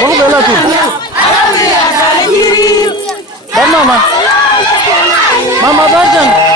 Vamos ver lá, filho. mama. Mama versin.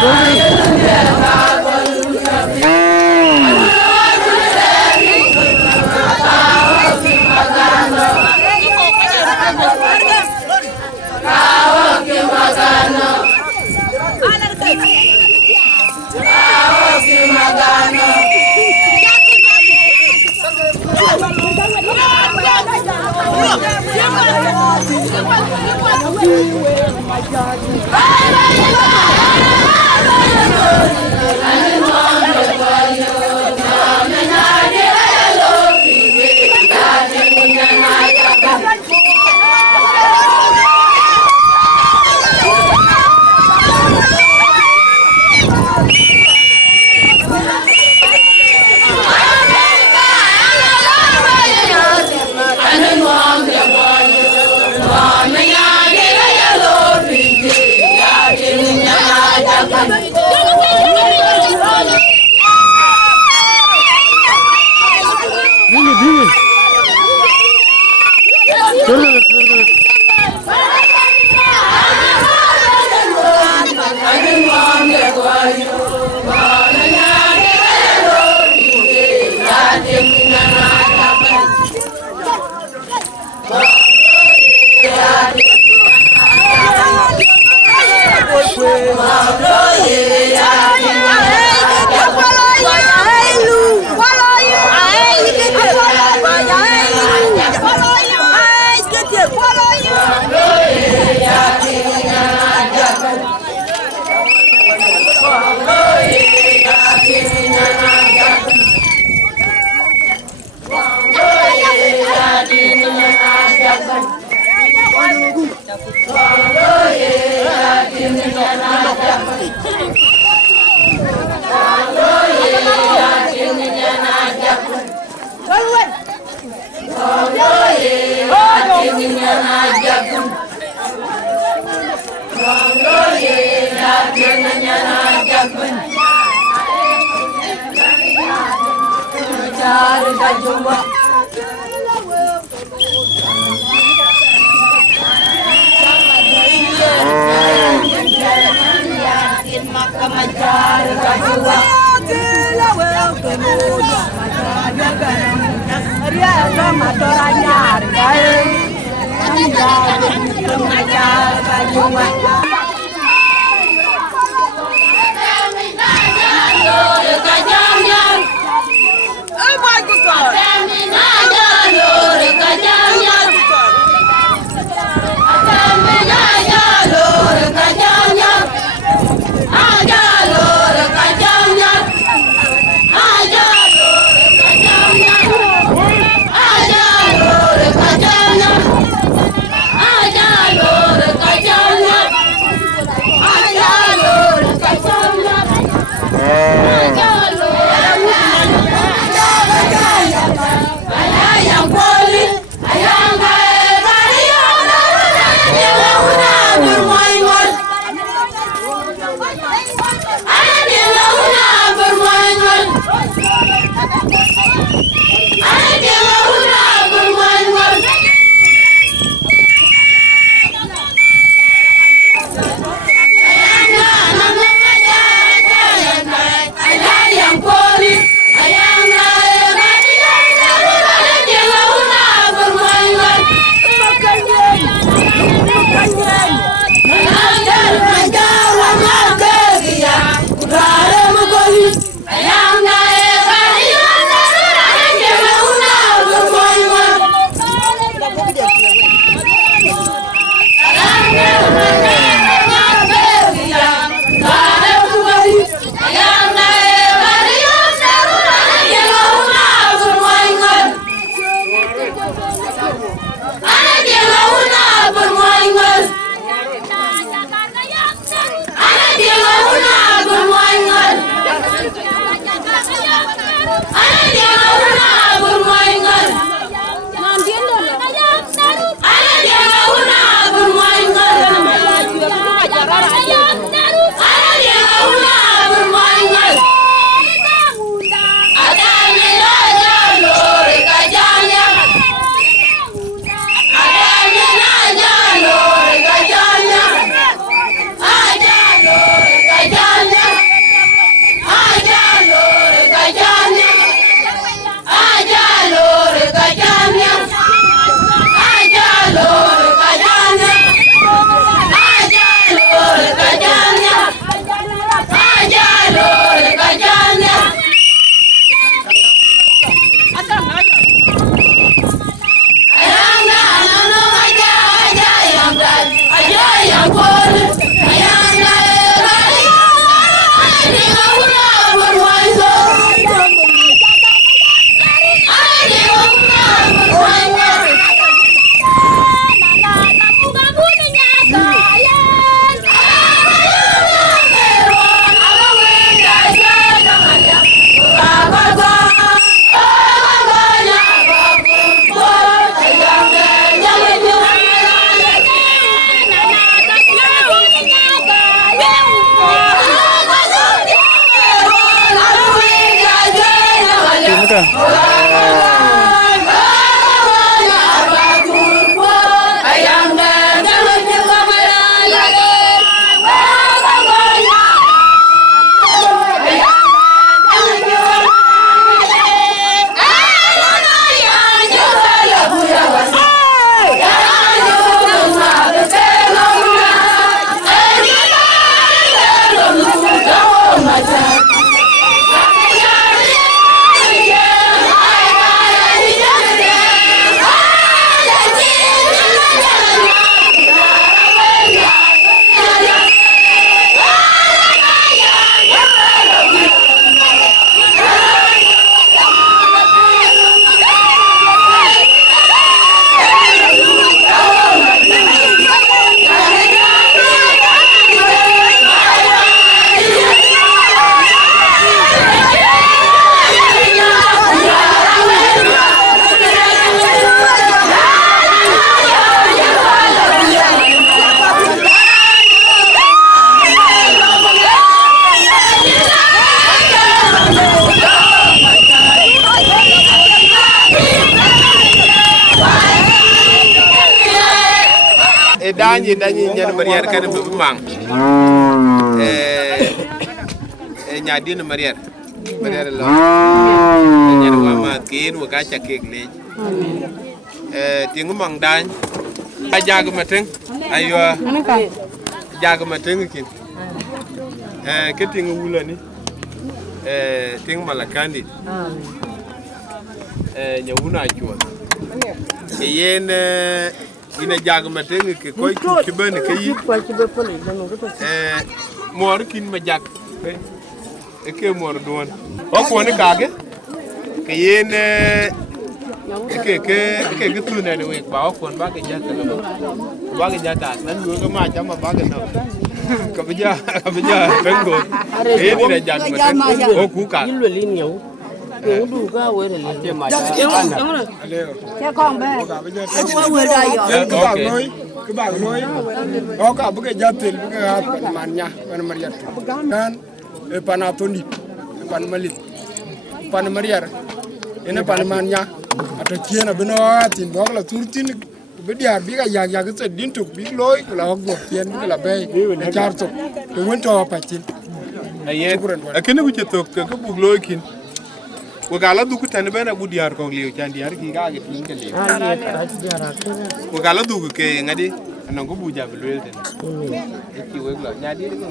Hãy subscribe cho kênh Ghiền Mì Gõ để không bỏ lỡ dani nyen marier kan bu mang nyadin marier lo nyen wa ma kin wa ka chakek le tingu mang dan ajag mateng ayo jag mateng kin ke tingu wulani ting malakandi nyawuna chwa yen ina jag mateng ke koy ci ben ke yi mor kin ma jag ke mor don o ko ne kage ke yen ke tu ne we ba o ko ba ke jata nan go ma chama ba ke no ka bija bengo yen ne jag mateng o ku ka Cái đủ cái quê này chơi mà chơi con bé qua quê đây rồi cái bảng nói có cả bức cái gia tiền bức cái hạt màn nhà pan mariat kan panatoni pan malit pan mariat ini pan manya atau kiana beno tin dog la turtin bidiar bi ga ya ga din tuk bi loy la hok go tien bi la bay char tok to won to patin ayen akene ku chetok ka bug loy kin Wakala duku tani bena bu diar kong liu chan diar ki ka ke tin ke liu. Wakala duku ke ngadi anong ko bu jab luel ten. E ki we glo nya di ko.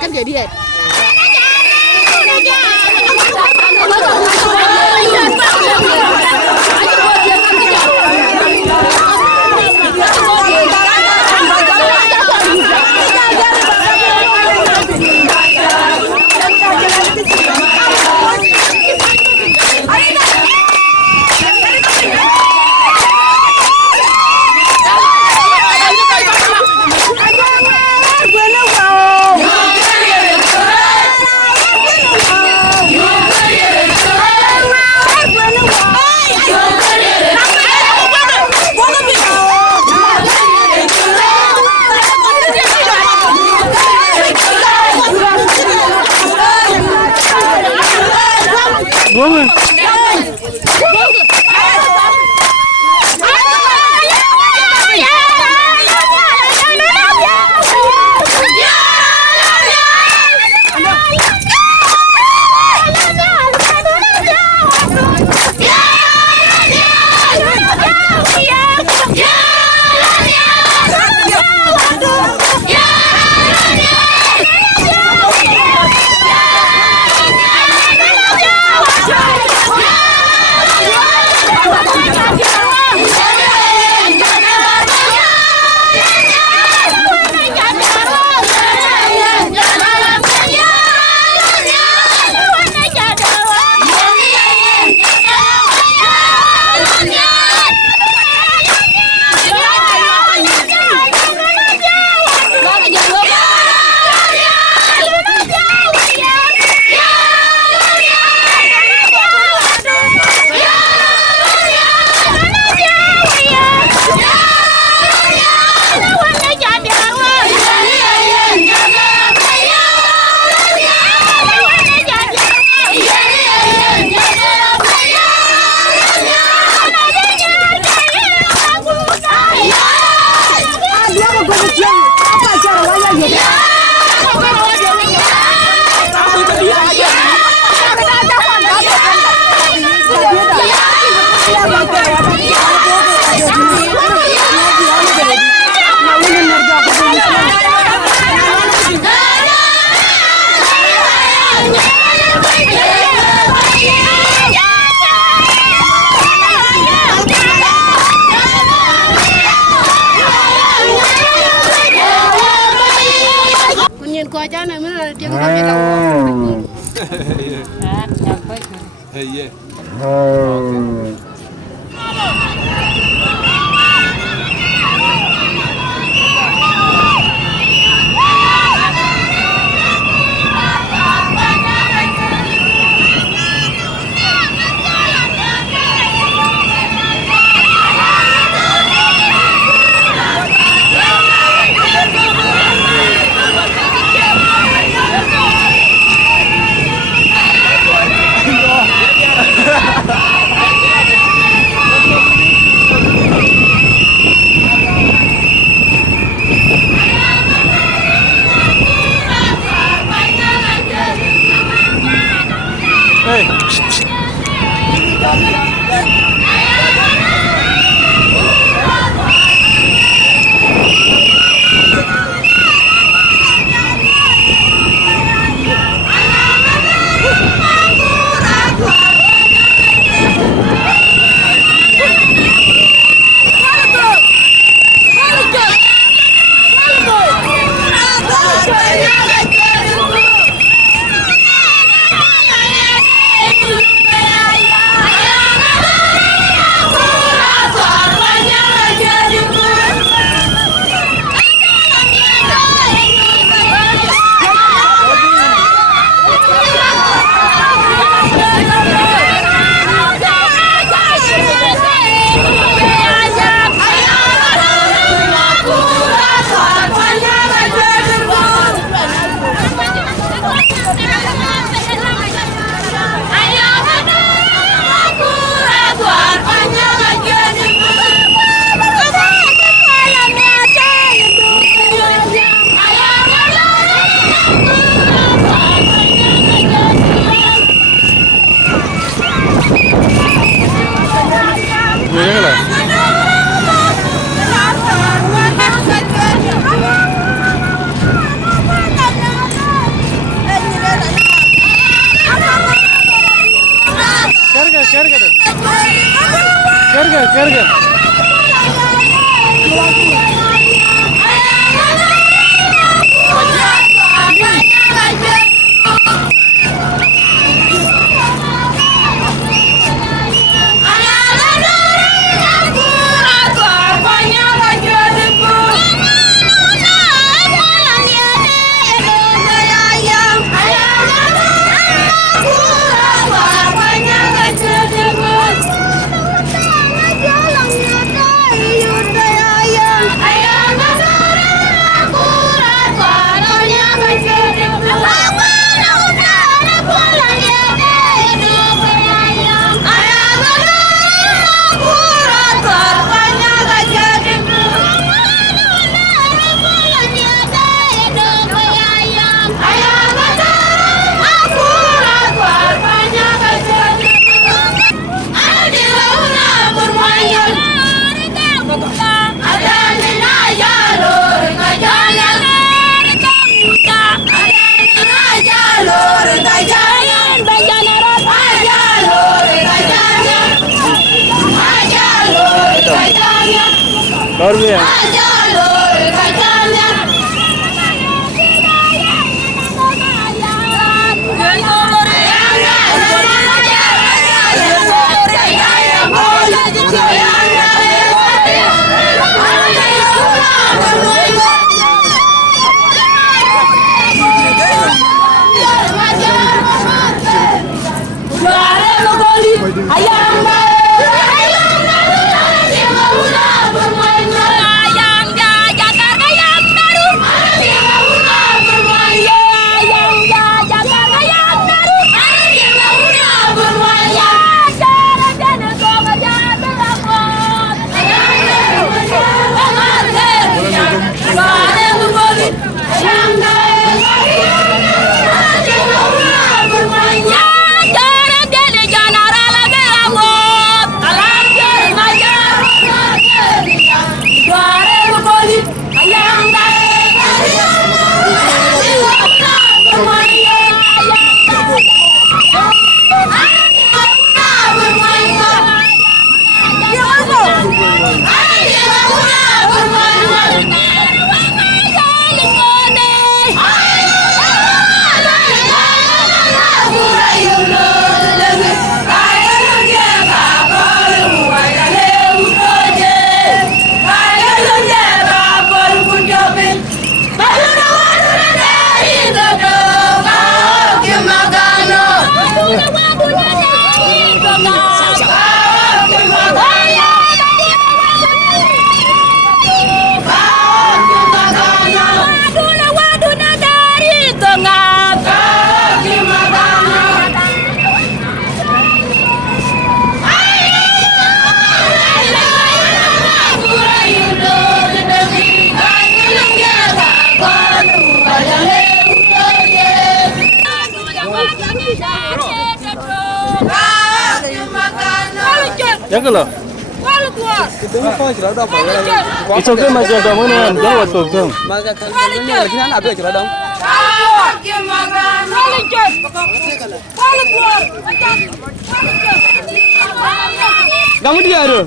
Cái gì đi hết. Woman. yeah. Luar biasa. Ayam Jagala. It's okay, my dear. I'm going to go to them. Kamu dia ada?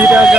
Follow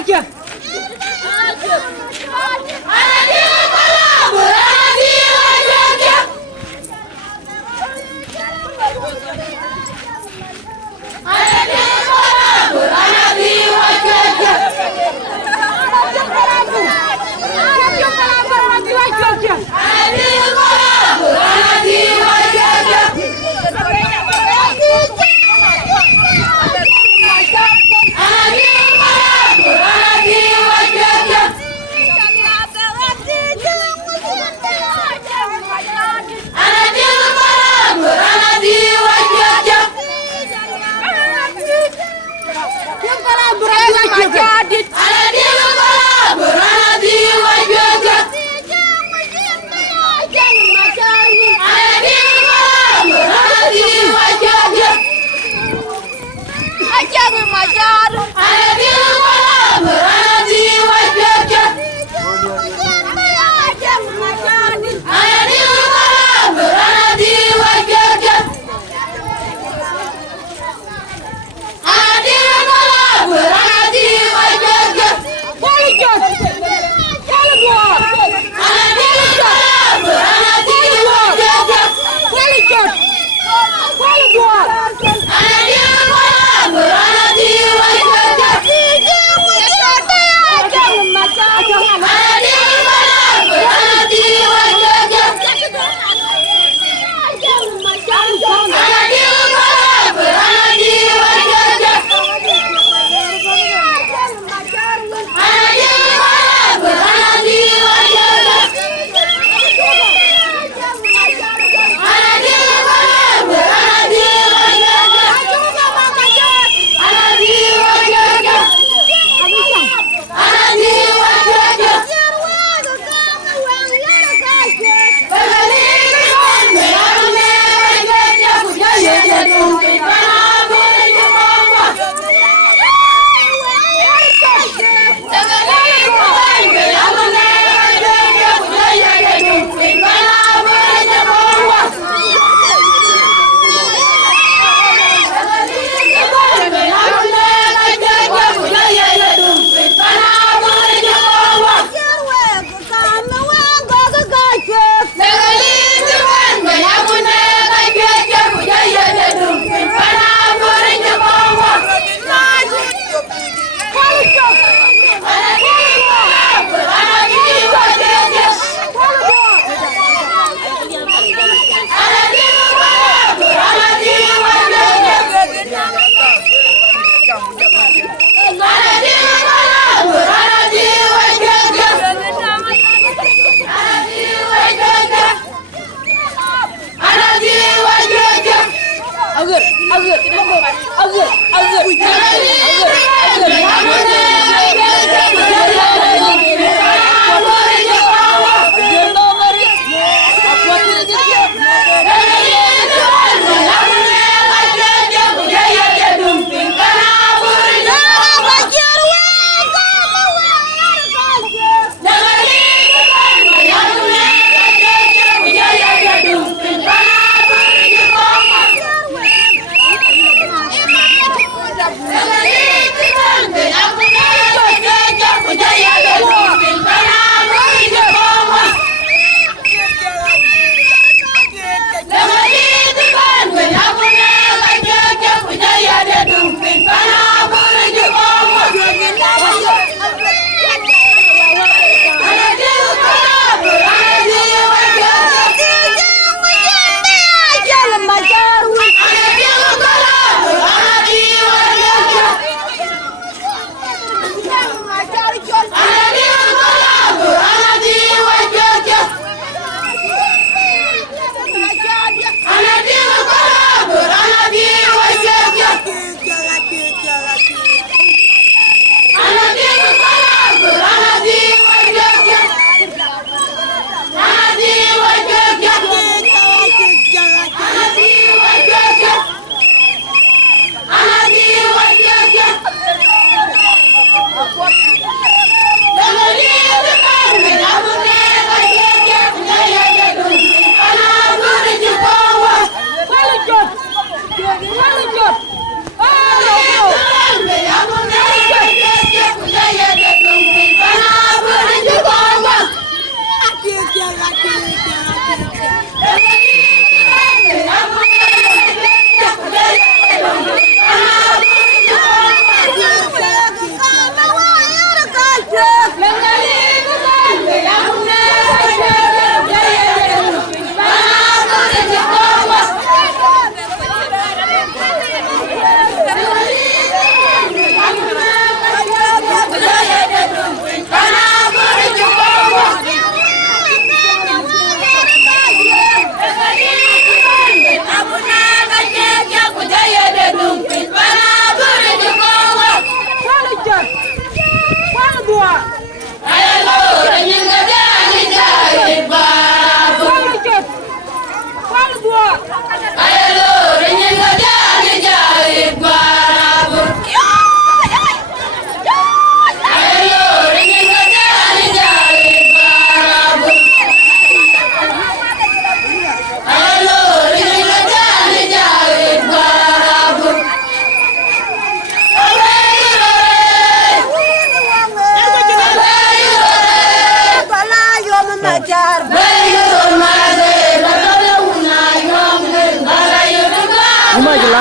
Aja. Adil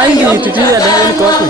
ini titi ada ini kopi.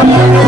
Thank you.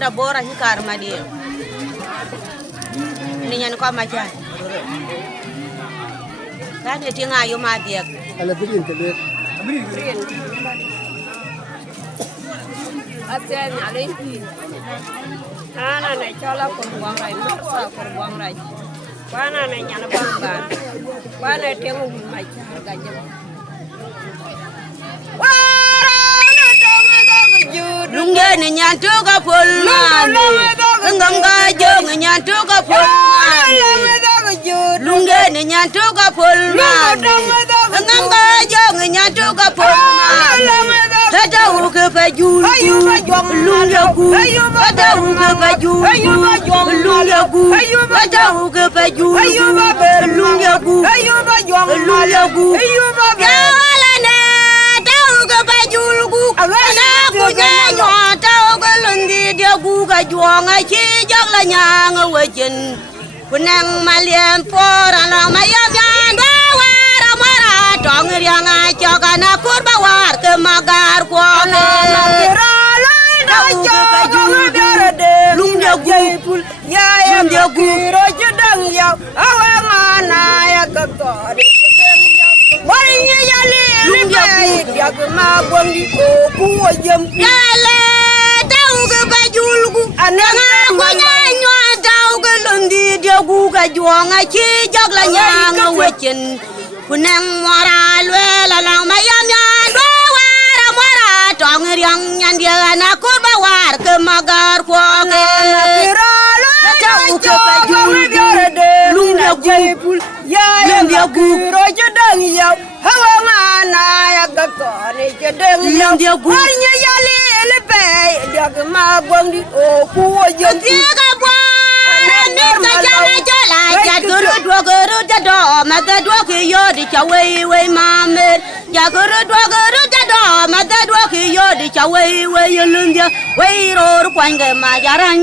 da bora hikar madi ni nyan ko ma cha ta ne tinga yo ma biek ala bidin te le Aten alin ana na chola ko buang rai marsa ko buang rai wana na nyana bangban wana tengu ma cha ga jam lunge ni nyantu ka pulmani ngam ga jong nyantu ka pulmani lunge ni nyantu ka pulmani ngam ga jong nyantu ka pulmani tata hu ke pajul lunge gu tata hu ke pajul lunge gu tata hu ke pajul lunge gu lunge gu ya la ne tata hu ke pajul gu na ku nya nyo tata ke lundi dia gu ka juang ai chi jak la nyang we chin kunang malien pora la mayam yan da wara mara tong riang ai cho kana kur ba war ke magar ko ke lung dia gu ya em dia gu ro jedang ya awa mana ya ka to mari nya ya le dia ke ma gwang di ko ku yem ya le tau ke bajul gu ananga ko nya nyo tau ke lundi dia gu ka juang ai chi jak la nyang we chin kunang mara lwe la lang mayam yan do wara mara tong riang nyan dia na kur ba war ke magar ko ke tau ke bajul lung dia gu ya dia gu ro jedang ya hawa mana ya ka to ni jedang dia gu nya ya le pe dia ke ma gwang di o ku yem dia ka bwa ni ka jana jala ja guru ja do ma da do ke yo di cha we ma me ja guru ja do ma da do ke yo di cha we lung dia we ro kwang ge ma ja ran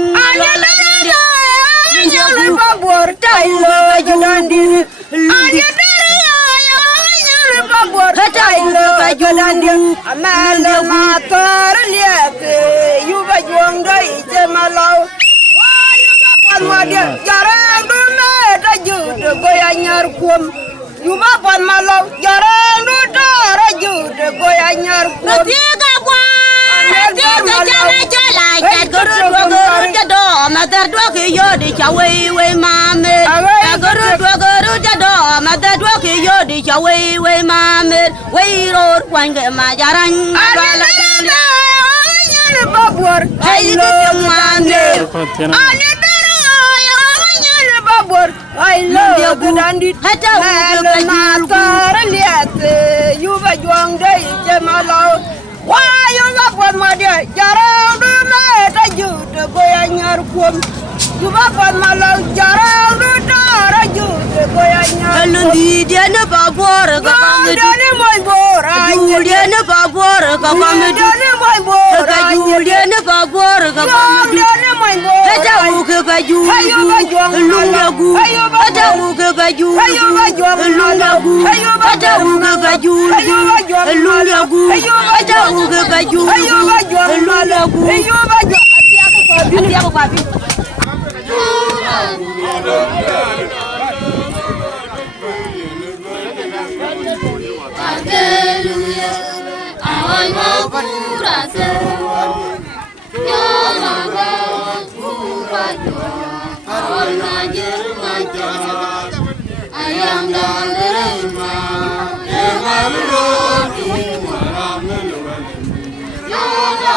nya le ba bor tai lo jalan di anya le ba bor tai lo jalan di amal ma tor le ke yu ba juang dai je ma lo wa yu ba pan ma dia jarang du me ta ju de go ya nyar kum yu ba pan ma lo jarang du ta ra ju de go ya nyar kum ti ga kwa ti ga jana jala ja guru ja do ma da do ke yo di cha we ma me ja guru ja do ma da do ke yo di cha we ma me we ro kwang ge ma jaran ba la nya le ba bor ai lo ma me ani bor ai lo gandit hata ma tar liat yu ba juang dai je ma lo wa yu ba pon ma de jarang du me ta ju de go ya nyar kum yu ba pon ma lo jarang du ta ra ju de go ya nyar lundi dia ne ba bor ka kam de ne moi bor ai dia ne ba bor ka kam de ne moi bor ka ju dia ne ba bor ka kam de ne moi bor hata u ke ba ju lung da gu hata u ke ba ju lung da gu hata u ke ba ju lung da gu hata u ke ba ju lung da gu dia ko pa bi Hallelujah, awal mau kurasa, nyala kurasa, awal ngajar ngajar, ayam dan derma, ayam roti malam leluhur, nyala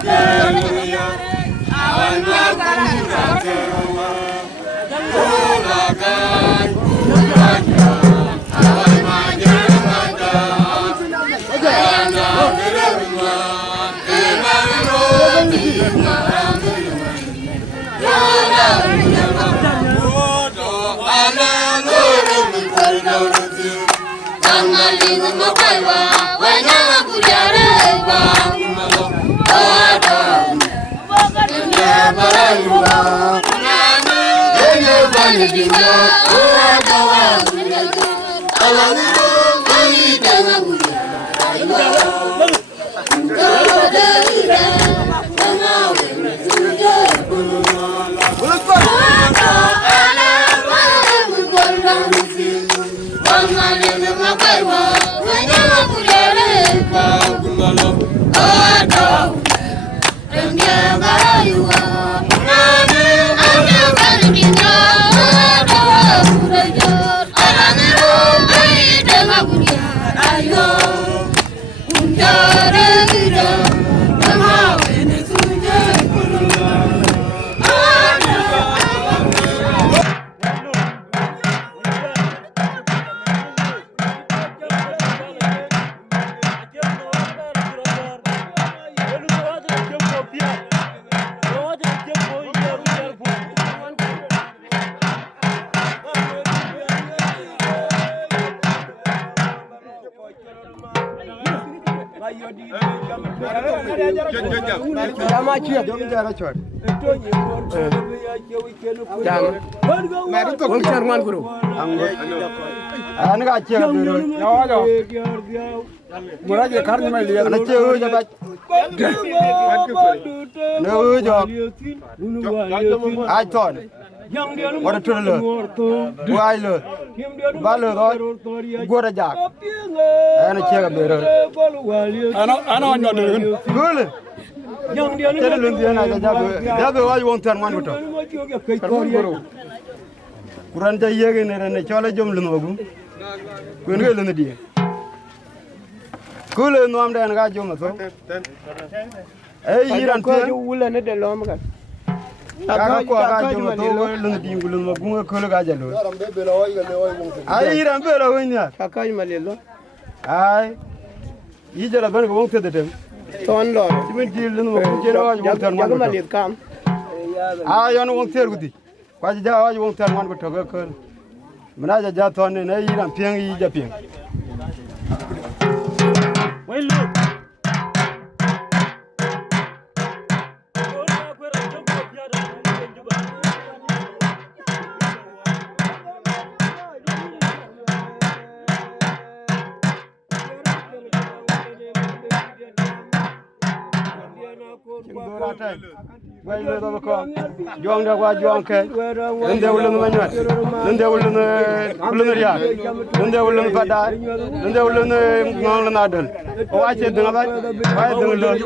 Hallelujah, awal mau kurasa. Kulakan, awal majar majar, ayam dan derma, ayam roti malam leluhur, nyala anak orang berdoa, tangan di rumah kaya, wajah aku jareba, dunia berayuwa. Dinga ora bawa awang kali dengan buya kalau dira sama sudah ada anak bergolong mesin wangan dengan kaya wangan pulare pagumalo ada dunia berayuwa Jama chia jom jara chot. Jama. Mari to kun charman guru. An ga chia biro. Yawa. Muraje karni mai liya. Ana chia ja ba. No jo. Ai ton. What a lo. Why lo. Ba lo rồi. Gora jak. Ana chia biro. Ana onyo de. Gul. Tell them the other job. Why you won't turn one with Kuranta Yagan and a Chola Jum Lumogu. Couldn't go in the deer. Cool and one day and got Jum. Hey, you don't call you wool and the Lomga. I eat and better when you I eat a better go to the them. Ton Lord, you will deal in the come. I won't tell with it. Why you won't tell one with a girl? Manaja Jaton and I eat and Piang Japan. Well, look. Well, John John K. Then they will learn then they will learn then they will learn Pada, then they will learn Adel. Oh, I said, I don't know.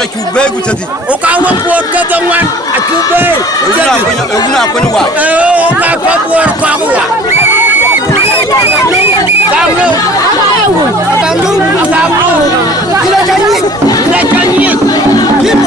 mana chube kutati o ka wa por ka da wan a chube una kwani wa o ka fa por ka wa kamlo ila kanyi limu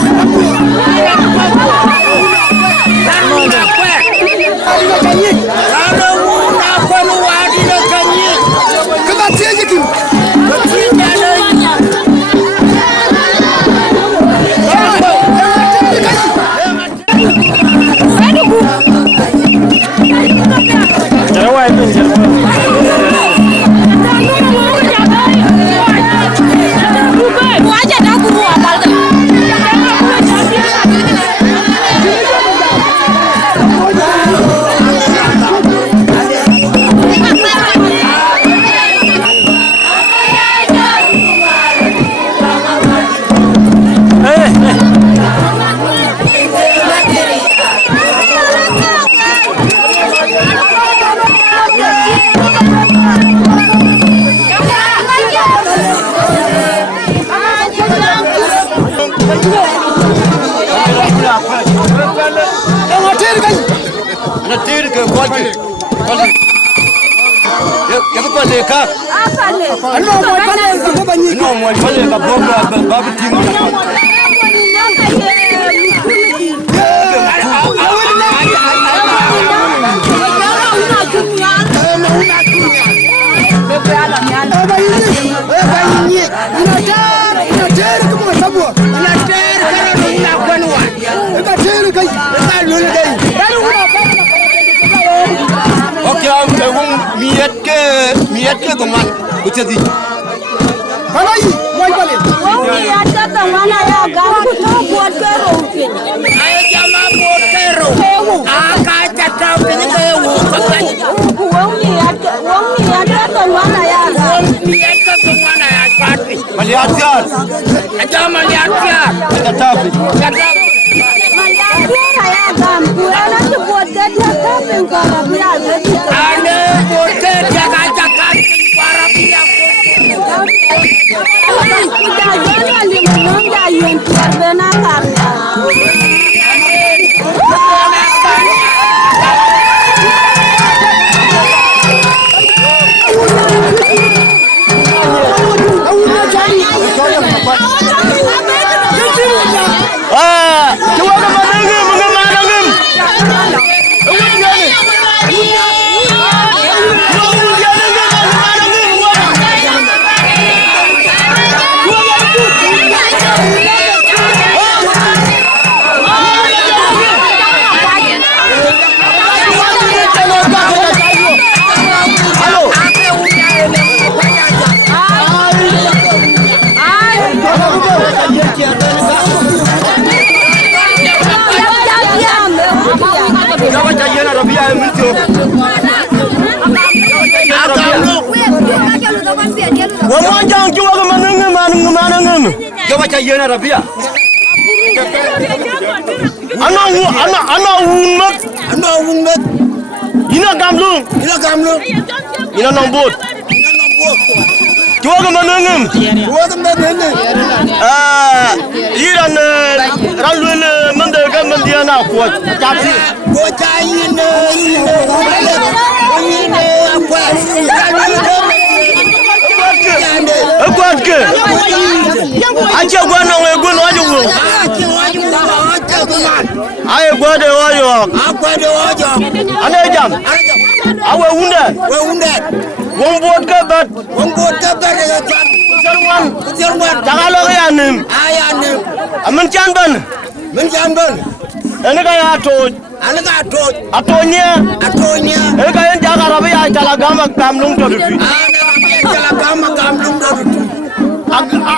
miet ke goman kutati Kalai moi bale Wongi ata ta mana ya ga to buat kero pin ay jama buat kero aka ta ta pin kewu wongi ata ta mana ya ga pati maliatiar jama maliatiar tatapi maliatiar ya ga buat ta buat ta pin ko rabia ane buat ta ga ta para pia Yena Rabia. Ana unmat. Ina gamlung. Ina nombot. Tuaga manungum. Iran ralwele mandega mandiana kuat. Tapi Agwadke. Acha gwana wegun wajugo. Aye gwade wajo. Anejam. Awe wunde. Wombot kabat. Jerman. Tagalo yanim. Amen chanban. Ene kaya atonya. Ene kaya jaga rabi ay talagama kamlung todufi.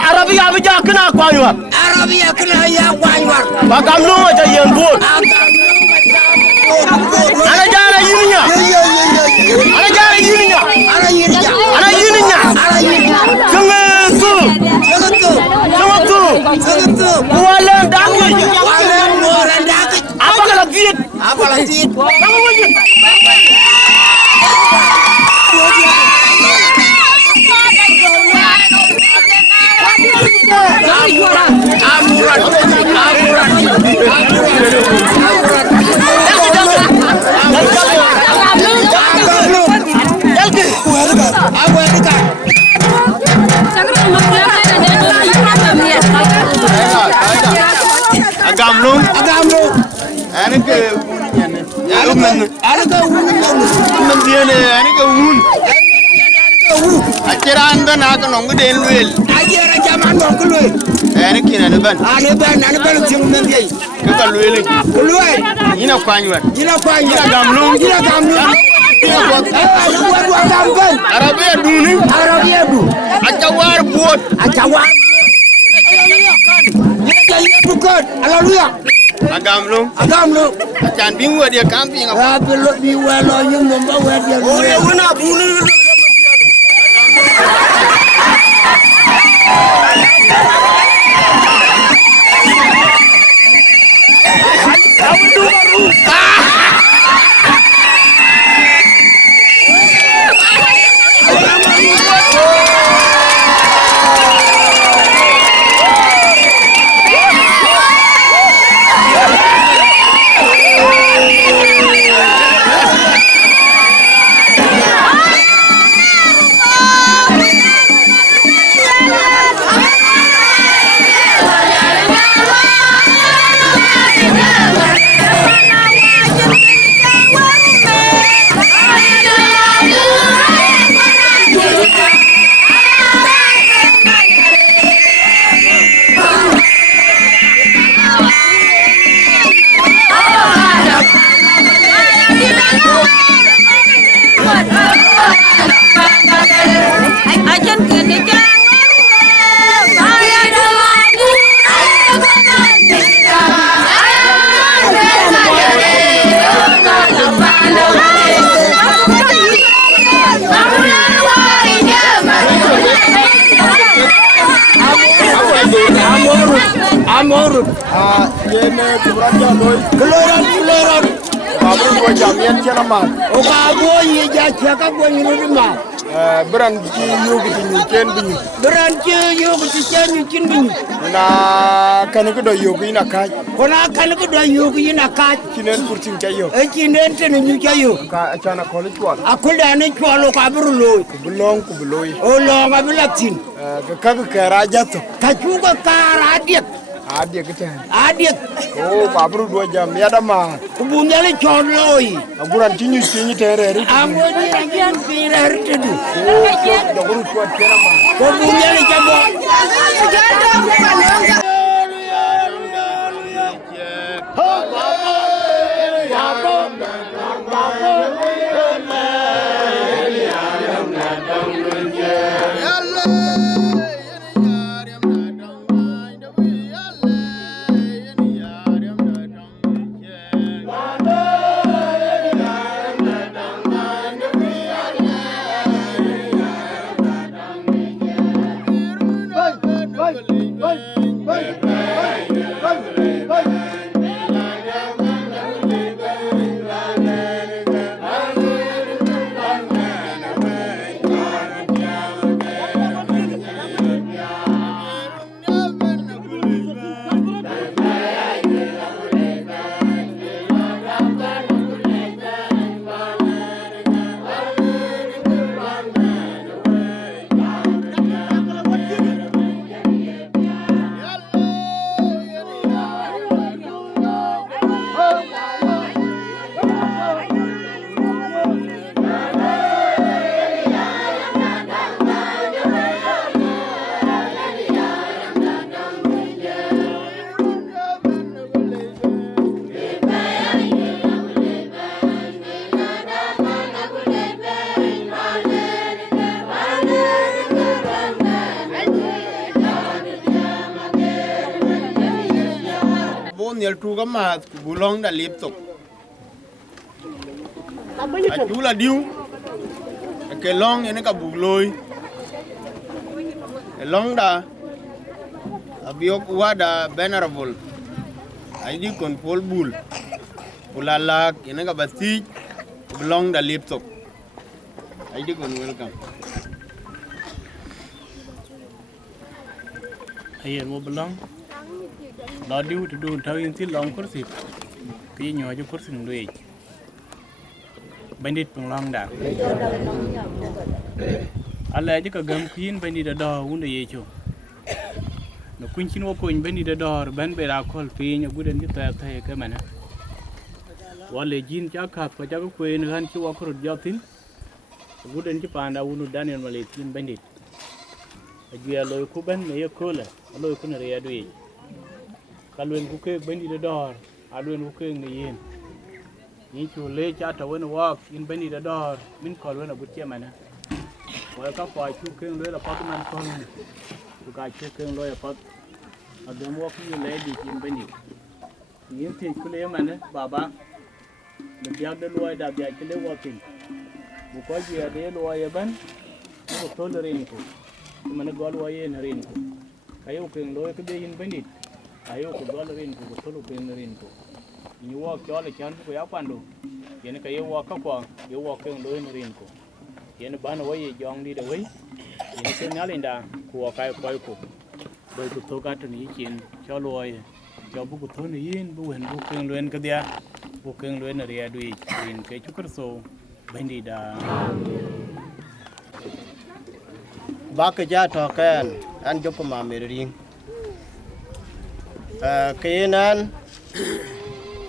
Arabi abija kena kwanywa. Bakamlung aja yembut. Ana jara yininya. Sengetu. Wala ndaki. Apa lagi? Kamu wajib. Amurat. man diene ani ke un aciran ben ak nong den luel Ajera jaman dong keluar. ani kina ne ban Ane ban sing nanti. ke ka luel ki Keluar. ina kwanywan Ina kwan. ina gamlung Ina gamlung. Dua kampung. arabe duni Arabia du. acawar buot Acawa. Ina jadi bukan. Haleluya. agamlung Agamlung. acan bingwa dia camping apa Belok biwalo yung membawa dia. wana bunu Amor. Yene kubranja loy. Keluaran. Babu dua jam yan cina mat. Oka boy ya caka boy ni ma. Beran ci yogu ci ñu ken biñu. Beran ci yogu ci ken ñu cin biñu. Na kan ko do yogu ina kaaj. Kona kan ko do yogu ina kaaj. Ci nen pour ci ca yo. E ci nen te ñu ca yo. Ka cana ko li twal. Akul da ne twalo ka buru loy. Bu long ku bu loy. O lo ga bilatin. Ka ka rajato. Ka cu ko kara diet. Adi kita. Adiet. Oh, babru dua jam ya da ma. Kubunya le chorloi. Aguran ci ñu tereri. Amo ni ragian pirar tedu. Da guru tuat kena ma. Kubunya le jabo. Nyel tu ka mat bulong da lip tok tu la diu ke long ene ka bugloi long da abiok wada venerable ai di kon pol bul ulala ene ka bati bulong da lip tok ai di kon welcome ayen mo bulong đó điu thì đun thao yên tin lòng có gì cái nhỏ cho cóสิ่งด้วยbandit penglong dah ala je ka gam queen bandit da wunda ye cho no kun chin wo ko bandit da ban be ra kol pe nya guden ji ta ta ke mana wale jin cha kap ka cha ko en han chi wa ko jotin guden chi panda unu Daniel Maletin bandit agia loy ku ban me yokola loy ku ne ya dui kalwen ku ke bandit dor alwen ku ke ni yin ni chu le cha ta wen wa in bandit dor min kol wen abu che mana wa ka fa chu ke le la pat man kon ku ka che ke loy pat adem wa ku le di in bandit yin ti ku le mana baba le biak de loy da biak ke le wa tin bu ko ji de loy ban ko to le rin ko mana gol wa yen rin ko kayo ke loy ke de yin bandit ayo ko gol rin ko to lo ke rin ko ni wa cho le chan ko ya kwando yen ka yo wa ka kwa yo wa ke loy rin ko yen ban wa ye jong di de we yen ke na le nda ko ka ko doi ku to ka to ni chin cho loy cho bu ku to ni yin bu hen bu ke loen ka dia bu ke loen ri ya dui rin ke chu kar so bandi da ba ke ja to kan an jo ko ma me ring ke nan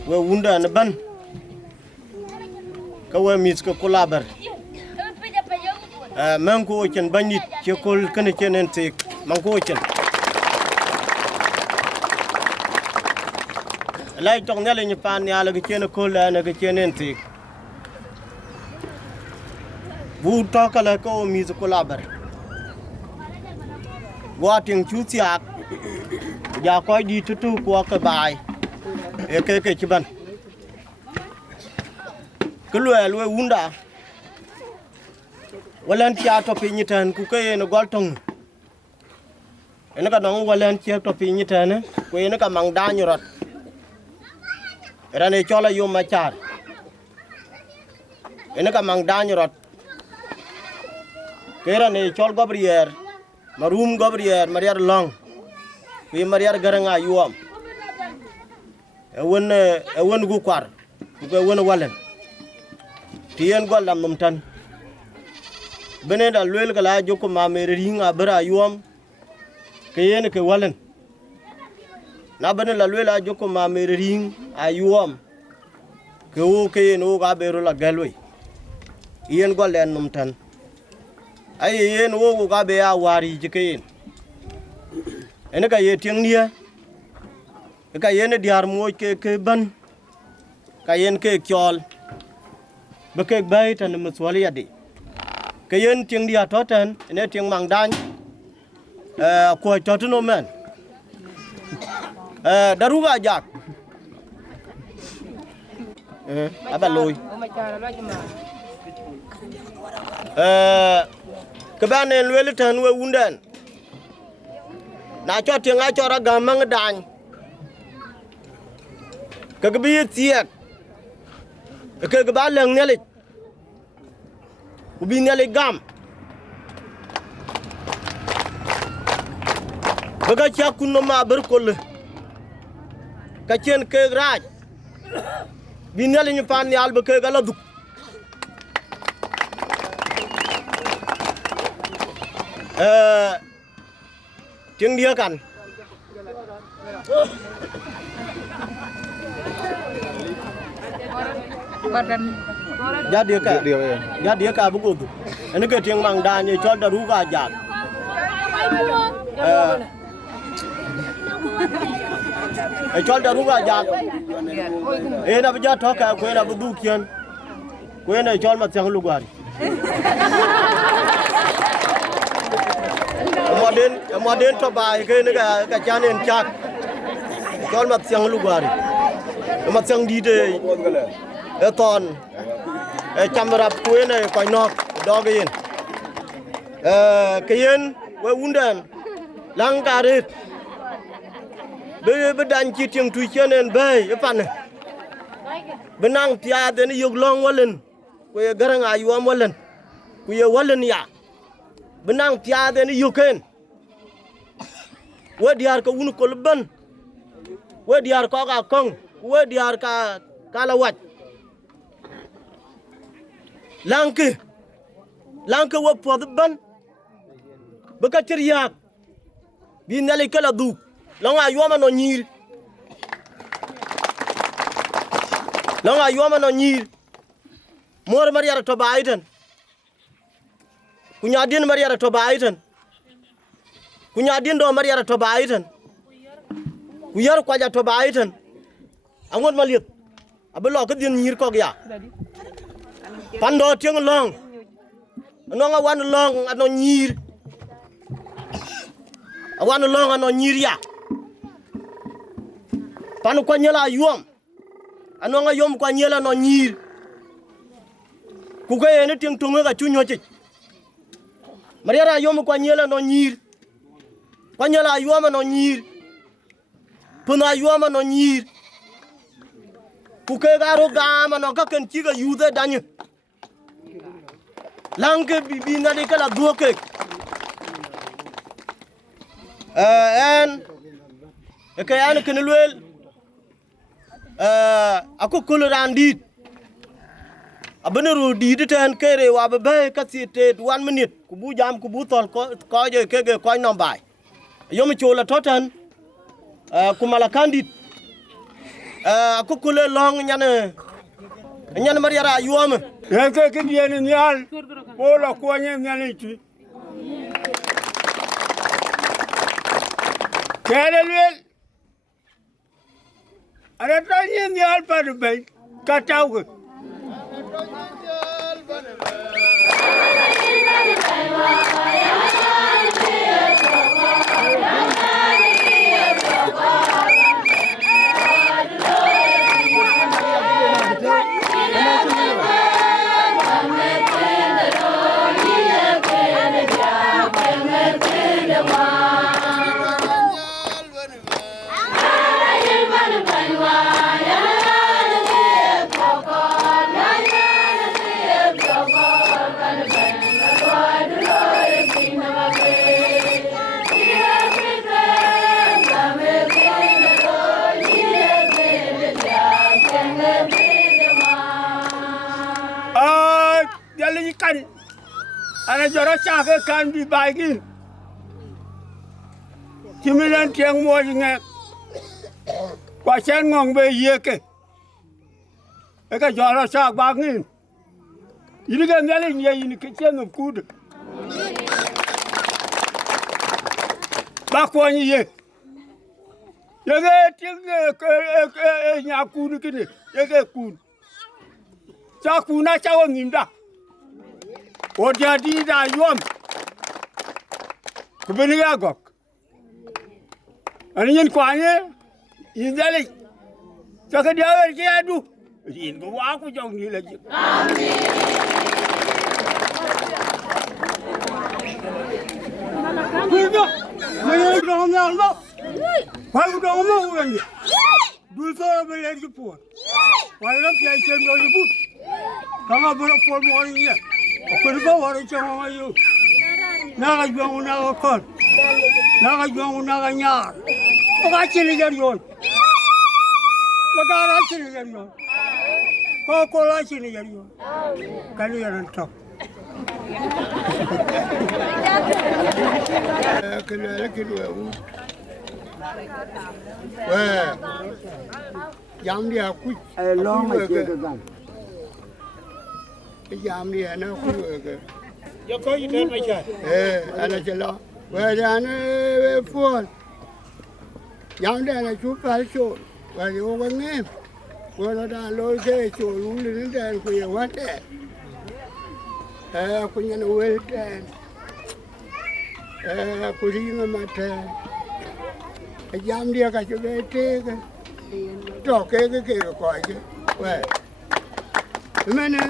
we wunda na ban ka we mis ko kolabar man ko chen banit che kol kan chenen te man ko chen lai tong ne le ni pan ya le ke chen ko la na ke chenen te bu to ka la ko mis ko labar wa tiếng chú tiạc ya coi đi tu qua cái bài cái chứ ban cái lùi unda walan chia to pi nyitan ku cái nó gol tong nó cái nong walan chia to pi nyitan ku nó cái mang da nyurot ra này cho là yom machar nó cái mang da nyurot cái ra này cho Gabriel Marum Gabriel Mariar Long we Mariar Garanga yuam ewon gu kwar ko won walen tien gol lam mum tan benen da lel kala joko ma mere ringa bara yuam ke yen ke walen na benen la lel joko ma mere ring ayuam ke o ke no ga beru la galwe yen gol len mum tan ay yen wo ga be ya wari jikein ene ka ye tieng nia ka yen diar mo ke ban ka yen ke kyol be ke bay tan muswali adi ka yen tieng dia to tan ene tieng mang dan ko to no man daruga jak aba loy cái bạn này nuôi lợn nuôi undan, na cho tiếng ai cho ra gam mang đàn, cái bia tiệt, cái bạn lợn này lịch, ubi này lịch gam, cái chia kuno ma berkol, cái chuyện cái raj, bi này lịch pan này albe cái gala duk. Tiếng dia kan ya dia ka buku tu ini ke tiang mang da ni chol da ruga jak chol da ruga jak na bija to ka ko na budu kian ko na chol ma tiang lugari modern to bài cái này cái cha nên chặt con mặt sang lugari mặt sang đi đây toàn chăm rap cuối này coi nọ đó cái yên với undan lang karit bây đàn chi tiếng tui chân nên bay cái phần này bên năng tia đến yuk long wallen quay garang ayuam wallen quay wallen ya benang tiada ni yuken we diar ka unu kolban we diar ka ka kong we diar ka kalawat lanke we podban baka teriak binale kala du longa yoma no nyir long ayoma no nyir mor Maria to baiten kunya din Maria to baiten kunya din do Maria to baiten ku yar kwaja to baiten angon malit abelo ka din nyir ko ya pando tieng long no nga wan long ano nyir awan long ano nyir ya panu ko nyela yom ano nga yom ko nyela no nyir ku ko ene tieng tunga ga chunyo chi Maria yom ko nyela no nyir ko nyela yom no nyir puna yom no nyir ku ke garo ga ma no ka ken chi ga yude danyu langke bibi na de kala duoke en ekayana kenelwel aku kulurandit abeneru di ten kere wa be ka siete 1 minute ku bu jam ku bu tol ko je kege ko nombay yomi chola totan ku malakandit aku kule long nyane Maria yuama Eke ke diene nyal bola ko nye nyaliti kere lel ara tanye nyal pa de bay katawgo ana joro chake kan bi bagi kimilan tiang mo nge kwa chen ngong be yeke e ka joro chak bagi ini ga ngale nye ini ke chen kud ba ko ni ye ye tiang e nya kud kini ye kud cha kuna cha ngimda o jadi da yom kubeni agok ani yen kwanye indale saka dia wer ke adu in go wa ku jong ni la ji amen kudo ne do na lo pa do mo wani dul so be le ji po wa lo pi ai chen do ji bu kama bo po mo ni Aku go wari chama ayu. Naga juang naga kon. Naga juang naga nyar. Oga chili jarion. Magara chili jarion. Ko la chili jarion. Kali yaran top. Kelu. Wah. Jam dia aku. Long macam jam ni ana ku ke yo ko ite ma cha ana chelo we ana fol jam de ana chu pal chu we yo ko nge we da lo ke chu lu ni de ku ye wa te ku ni no we te ku ri ma te jam dia ka chu be te ke to ke ko ke we mene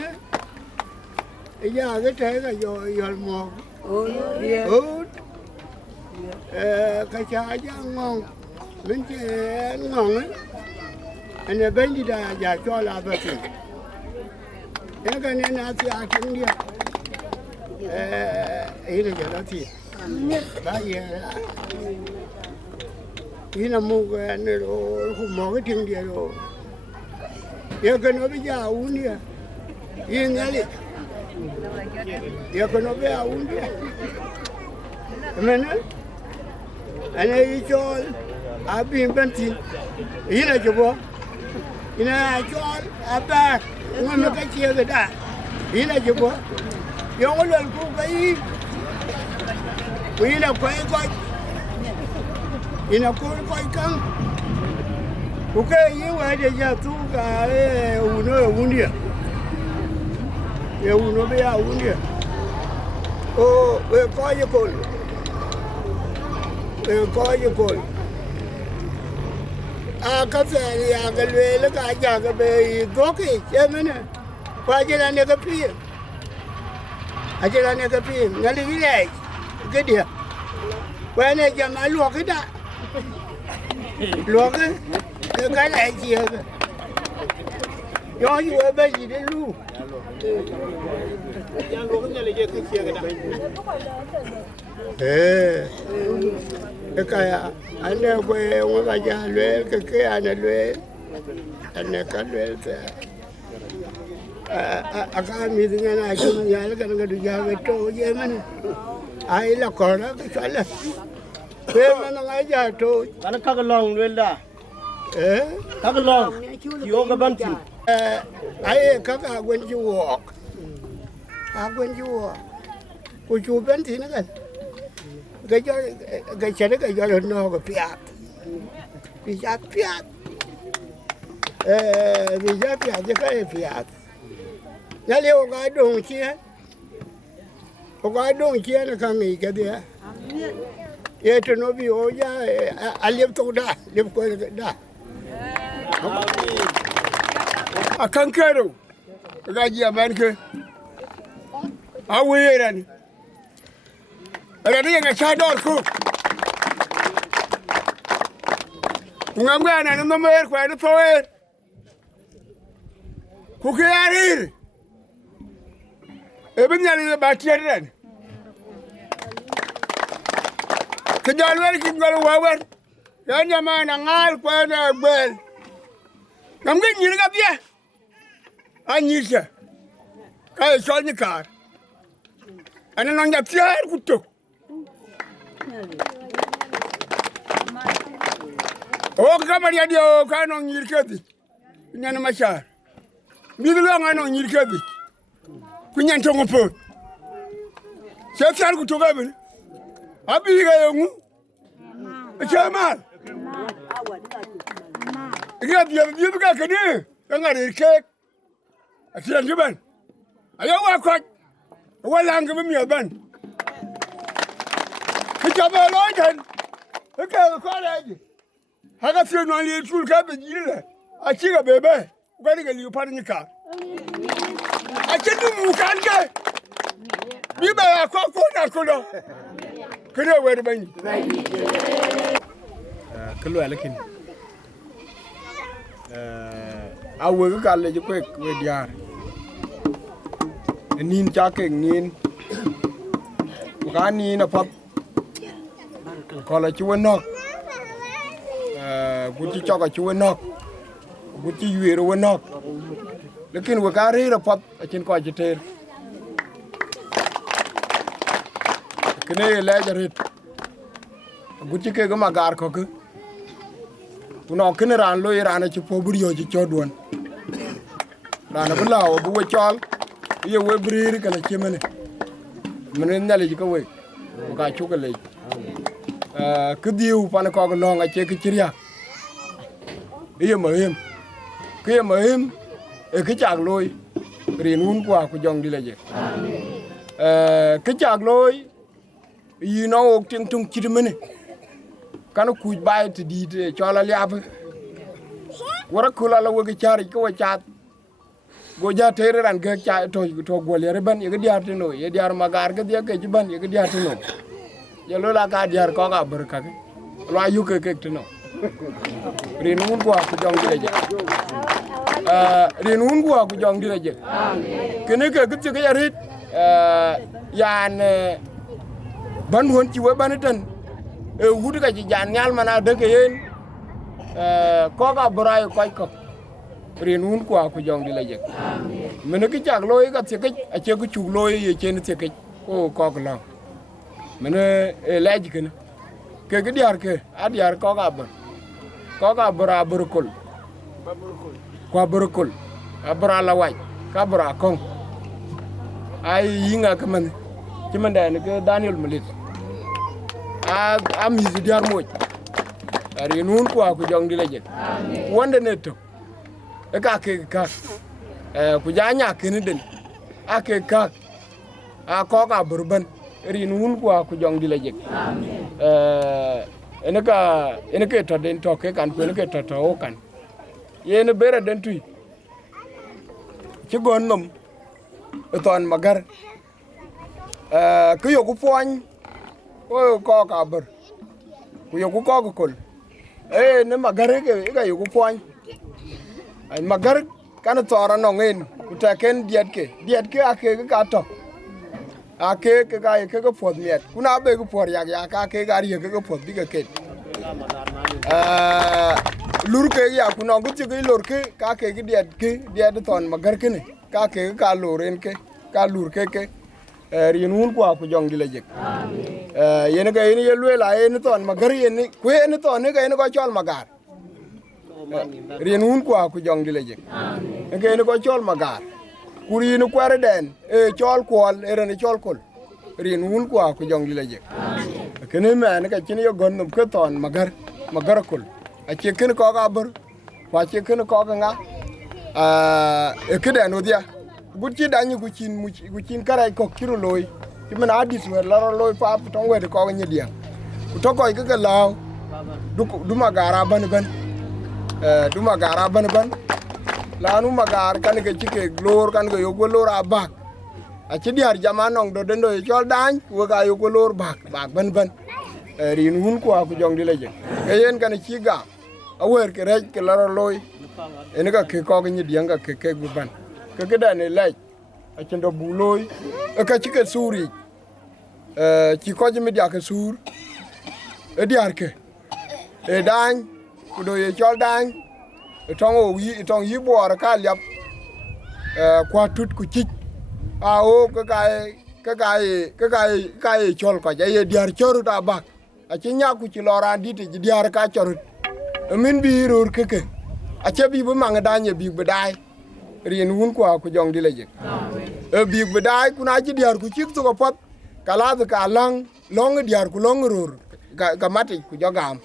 ya cái thế là rồi một cái cha giang ngon mình chơi ngon ấy anh ấy bên đi ra giờ cho là vậy cái này là thì ăn chung đi ấy là giờ đó thì bây giờ ý là mua cái này rồi không mua cái tiếng gì rồi giờ cái nó bây giờ uống đi yên nghe đi ya kono be aundi mena ana ichol abi bentin ina jobo ina chol aba ngam ka chia ga da ina je bo yo lo ku ga yi ina ko ina ko kan ku ke yi wa de ja tu ga undia uno be undia o ko ye ko a ka fe ya ga le ka ja ga be do ki che mene kwa je na ne ka pi a je na ne ka pi ngali ni le ke dia kwa ne ja ma lo ki da lo ki ka la ji ga yo yu be ji de lu ya lo ki ne le je ka che ga da kaya ane kwe waka ja lwel ke ane lwel ane ka lwel te aka mithi ngana akimu nyala kana kadu jaga to je mani ai la kora ke chala kwe mana ngai ja to kana ka long lwel da ka long yo ga banti ai ka gwen ji wok ku chu banti na kan cái chuyện đó cái do nó cái piat vì giá piat chứ cái piat nhà liệu cái đồng chia nó càng nghĩ cái gì vậy cho nó bị ô giá liệp tàu đá liệp coi đá Akan kero cái gì mà anh kia awi rồi Rani yang sadar ku. Ungamga na nomor kwa no power. Ku kiari. Eben nyali batiran. Kejalwer ki ngol wawer. Ya nyama na ngal kwa na bel. Namge nyiri ga bia. Anyisha. Kai solni kar. Ana nanga tiar ku tok. O kama dia dio kano nyirkedi nyana machar midlo ngano nyirkedi kunyan tongo po chefar ku toga ben abi ga yongu chamal ga dia ga kani ngare kek atiran jiban ayo wa kwat wala ngam mi ban kitabe loiden ke ko alaji haka fi no ali tul ka be jira a kiga bebe gari ga liu par nika a kidu mu kan ke bi ba ko na ko do kire wer bani kallo alakin awe ka le ko we diar nin cha ke nin ka ni na pap ko la chuwa nok guti choka chuwa nok guti yuero wa nok lekin wa ka re ra pap achin ko jiter kene le jarit guti ke ga magar ko ke kuno kene ran lo irana chi po buriyo chi chodwon rana bula o bu chol ye we brir kala chimene menen nyale ji ko we ka chu ka le cứ điều pan có cái lòng chơi cái chia bây mà em cái mà em cái chạc lôi riêng uốn qua của dòng đi là gì cái chạc lôi you know tiếng tung chỉ mình cái nó cùi bay thì đi cho là liệp quá kula là cái chari cái chat go ja tere ran cái chai thôi go le ban cái diar thế nổi cái diar magar cái dia cái ban cái diar thế nổi ya lo la ka diar ko ga berka ke lo ayu ke tno rinun ko ku jong di leje rinun ko ku jong di leje kene ke gitse ke yarit yan ban hon ci we banatan wudu ka ci jan nyal mana de ke yen ko ga bray ko rinun ko ku jong di leje mene ki chak loy ka se ke a che ku chu loy ye chen se ke ko ko la mene laji kana ke diar ke adiar ko ga bra burkul kwa burkul abra la wai ka bra kong ai yinga kaman kiman da ne ke Daniel Malit a mi diar mo ari nun kwa ku jong di leje wonde ne to e ka ke ka ku janya ken den ake ka a ko ka burban ri nun kwa ku jong di leje ene ke to den to ke kan ku ene ke to kan yene bere den tui ci gon nom ton magar ku yo ku poñ o ko ka bur ku yo ku ko kol ne magar ke ga yo ku poñ ai magar kan tora no ngin ku ta ken diet ke ake ka to ake ke ga ke pod miet kuna be ku por ya ka ke ga ri ke pod bi ke lur ke ya kuna gut ke lur ke ka ke diet ton magar ke ne ka ke ka loren ke ka lur ke rin hun kwa ku jong di lejek yene ga yene yelwe la yene ton magar yene ku yene ton ne ga yene ko chol magar rin hun kwa ku jong di lejek ke yene ko chol magar ku rin kwere den chol kwol eren chol kol rin hun kwa ku jong di lejek ke ne ma ne ka chin yo gon no ke ton magar kol a che ken ko ga bur wa che ken ko ga nga ke den odia gutti danyi gucin karai ko kiro loy kimen adis wer laro loy pa ton wer ko nyi dia to ko ke law du magara ban la nu magar kan ke cike glor kan go yogo lor abak a ci diar jamanong do dendo e chol dan wo ga yogo lor bak ban rin hun ko ku jong di leje e yen kan ci ga a wer ke rej ke laro loy en ga ke ko nyi dia ga ke bu ban ke da ne laj a chendo buloy e ka chike suri chi ko ji media ke sur e diar ke e dan ku do ye chol dan e tong yi bor ka lyap kwa tut ku chik a o ka e chol ko ye diar choru ta bak a chi nya ku chi lora di ti diar ka choru min bi rur ke a che bi bu mang dan ye bi bedai rin hun kwa ku jong di leje bi bedai kuna ji diar ku chik to ko pot kala ka lang long diar ku long rur ga mati ku jogam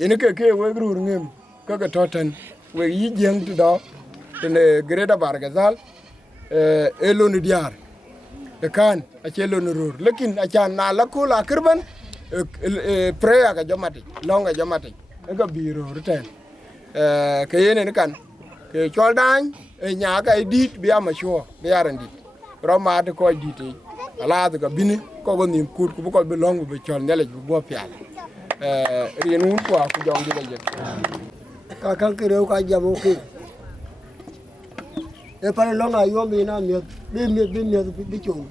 yene ke we rur ngem ke toten we yi jeng to do ne greda bargazal elo ni diar e kan a chelo ni rur lekin a chan na la ku la kirban preya ga jomati long ga jomati ga biro ruten ke yene kan ke chol dan e nya ga dit bi ama sho bi arandi roma de ko dite ala ga bini ko go nim kut ku ko be long be chol nele bu bo pial rin un ko ku jong di leje ka kan ke rew ka jamo ke e pare long ayo mi na mi bi chong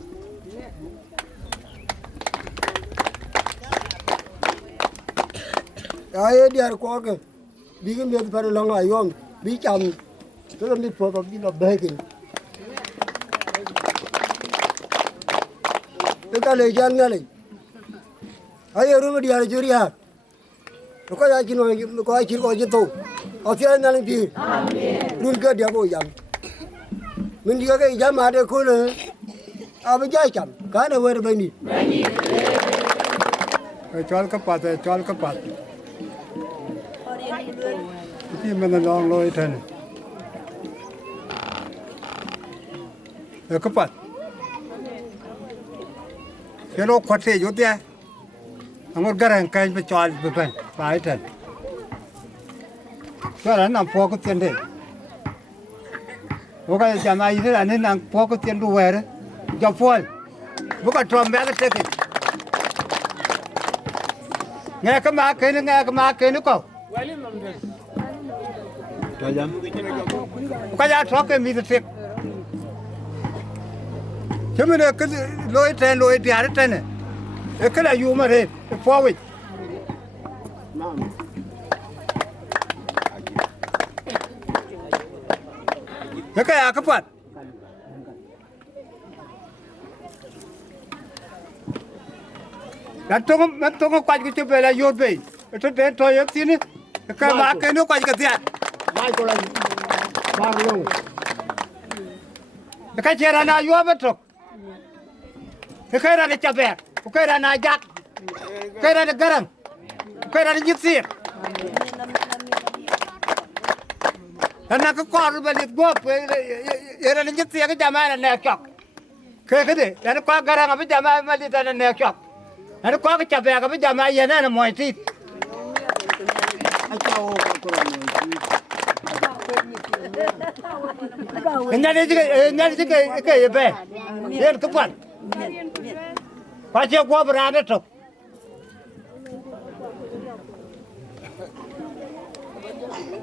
ai diar ko ke bi ke mi pare long ayo bi cham cái mi phô bọc đi là bê kì cái ta lấy chân nghe này ai ở đây đi ăn chơi à nó có ai chỉ nói có ai chỉ có gì đâu ở phía nào làm gì luôn cái điều bồi giảm mình đi cái giảm mà để coi là à bây giờ chậm cái này về bên đi chọn cái bát thì mình long lôi thân cái bát cái lô quạt thế chút ya anh có cái cái bị chọi bị bẩn phải thật cái là nằm phô cái tiền đấy bố cái nhà này thế là nên nằm phô cái tiền đuôi đấy cho phô bố cái tròn bé cái thế nghe cái má cái nó có cái giá thóc cái mi thiệt chứ mình cái lối tiền trên này cái là dù mà thế phô vậy cái cái bát nó tung quay cái chụp về là yết về, cái đến thôi yết xin cái má cái nó quay cái gì, Barlo. Cái chuyện là nào vô bất trục. Cái là chả bẹt, cái là nào giặc, cái là garam, cái là nhịp xiết. Nó có con bên lịch gốc, cái là nhịp xiết cái chả mai là nẹt chọc. Cái gì, nó có garam cái chả mai mà lịch là nẹt chọc. Nó có cái chả bẹt cái chả mai vậy nó mỏi thịt. Nhà đi cái bè, đến cái quan, phải chịu qua bờ ra đấy chụp.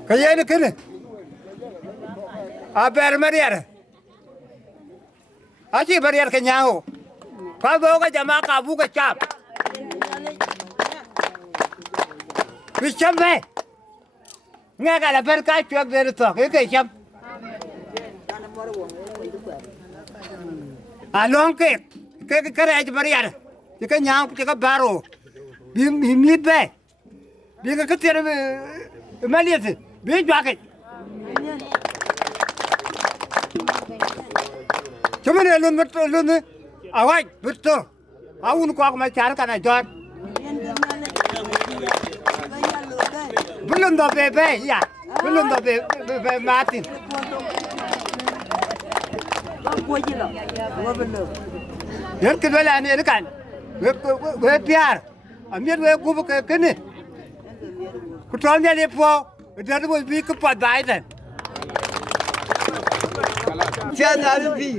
Cái gì nữa cái này, à bè mà đi à, à chỉ bè cái nhà hồ, phải vô cái jama cả vu cái chạm, bị chém về, nghe cái là bè cái chuyện về được cái chém. Along cái này chỉ bari à, chỉ cái nhang chỉ cái baro, bị bé, bị cái tiền mà liệt, bị chua cái, chúng mình luôn à vậy, betul, awun ko mà chả cái này cho, belum dah bebe ya, belum dah bebe Martin. Yan cái đó là này cái về PR, anh biết về khu vực cái này, cái tròn nhà đi phố, đó là bị cái phát đại đấy. Chân là gì?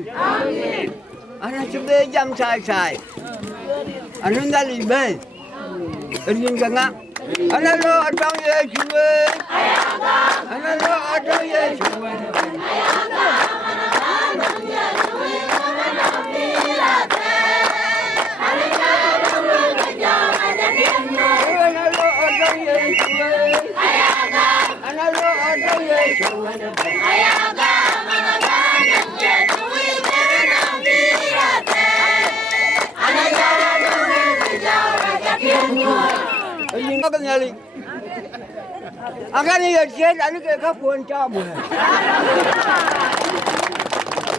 Anh chụp về jam sai, anh đang đi về, anh nhìn cái ngã, anh lo ở trong nhà chụp, anh lo ở trong nhà chụp. Cái nhà đi, anh cái này chết anh cái khắp buồn cho mày.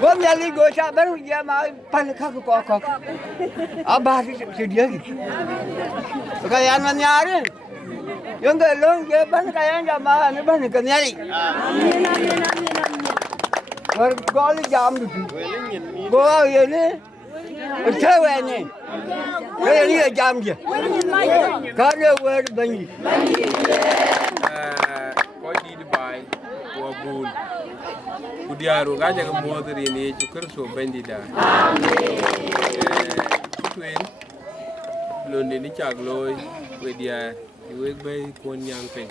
Gom nhà đi gọi sao bây giờ mà pan khắc có, à ba thì đi cái anh nhà đi, những cái lớn cái bán cái anh mà nó bán cái nhà đi. Rồi gọi đi jam đi, gọi gì nè, chơi vậy nè. Cái này là jam gì? Cái này là bánh gì? Coi đi bài, của bull, của diaro, cái gì cũng mua từ này, chụp cái số bánh đi đã. Quên, luôn đi chạc lôi, về dia, về bay con nhang pin.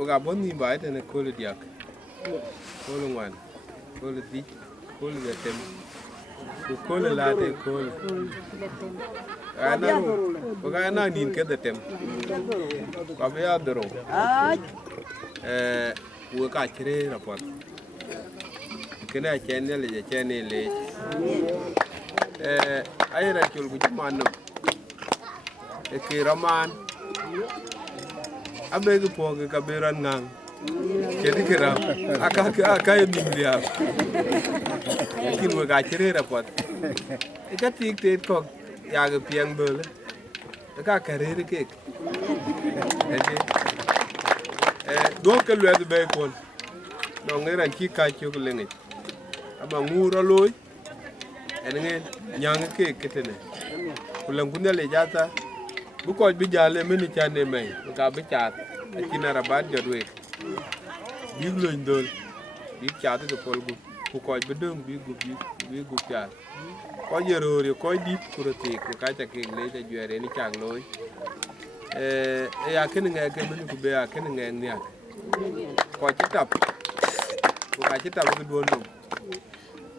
Uga bốn nghìn bài thì nó coi được diak, coi luôn ngoan, coi được đi, coi được tem. Cô là thì cô anh nhìn cái đẹp có bây giờ rồi vừa cả chơi là phải cái này chơi này là chơi này là ai ra chụp cái màn nó cái raman abe cái po cái kaberan ngang jadi kira akai mindia kin wo ga chere rapot ka tik te ko ya ga piang bele ka karere ke do ke lwe be kon no ngera ki ka chu ko lengi ama nguro loy en nyang ke ketene kulang kunale jata bu ko bi jale meni chane mai ka bi chat akina rabat jodwe big loin dol big chat ke pol gu ku ko be dong big gu chat ko yero re ko di kurati ku ka ta ke le ta jere ni chang loy ya ken nga ke meni ku be ya ken nga nya ko chitap ku ka chitap ku do no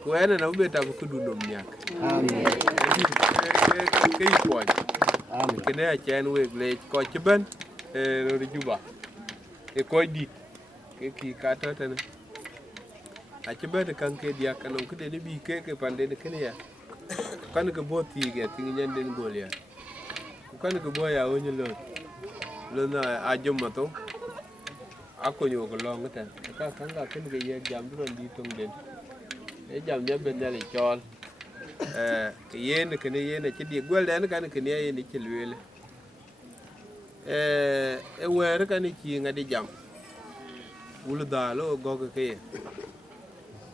ku ene na be ta ku do no nya amen ke ko amen ke ne chen we le ko chiben ro di juba e ko di ke ki ka to tane a chiben kan ke dia kanon ku de bi ke pande de kene ya kan ke boti ke tin nyande ngol ya kan ke boya onyo lo na a jomma to ako yo ko long ta ka kan ga ken ge ye jam ron di tong den e jam ne ben ne chol yen ke ne yen ke di gwel den kan ke ne yen ke lwele e wer kan ki ngadi jam ul da lo go ke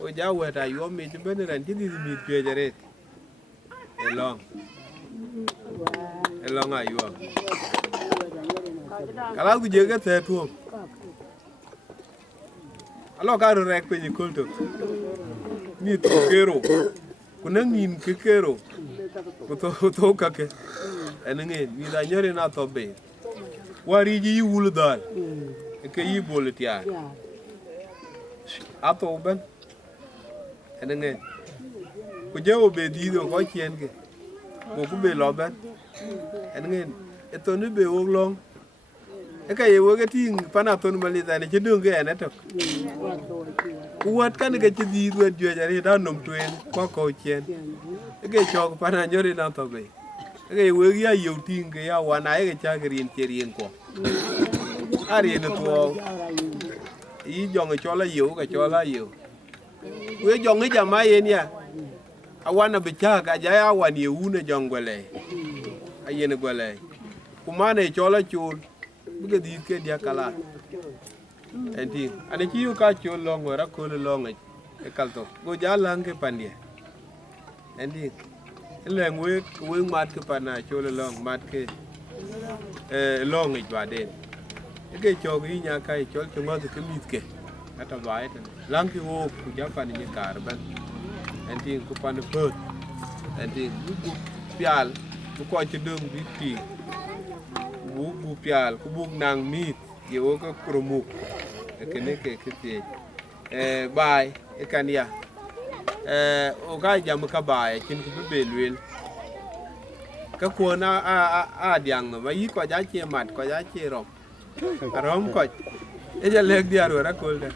o ja weta yo mi ben ran ti di mi pe jare e long ayo kala ku je ga te tuom alo ka rek pe ni kulto mi to kero kunang nin ke kero to ka ke enenge mi da nyore na to be wari ji wul dal ke yi bolitia ato ben enenge ku je o be di do ko chien ke ko ku be lo ben enenge eto ni be wo long eka ye wo ke ting pana ton mali da ne chidung ke ene to kuat kan ke chidi duet jo jari da nom tuen ko chien ke chok pana nyori na to be ke wo ya yo ting ke ya wana ke cha ke rin cherien ko ari ne to yi jong chola yo ka chola yo we jong e jama yen ya awana be cha ka ja ya wan ye une jong gwele ayene gwele kumane chola chul buga di ke dia kala enti ane ci yu ka chul long wara ko le long e kalto go jalang ke pandie enti lengwe we mat ke pana chul long mat ke long e baden ke chog yi nya kai chol chungo ke mit ke ata bae tan lang ki wo ku ja pan ni kar ban enti ku pan pot enti ku pial ku ko ci dung bi ti bu pial ku buk nang mit ye wo ko kromuk kene ke ti bai e kan ya o ga jam ka bai kin ku be lwel ka ko na a diang no ba yi ko ja che mat ko ja che rom ko e ja lek diar wara ko da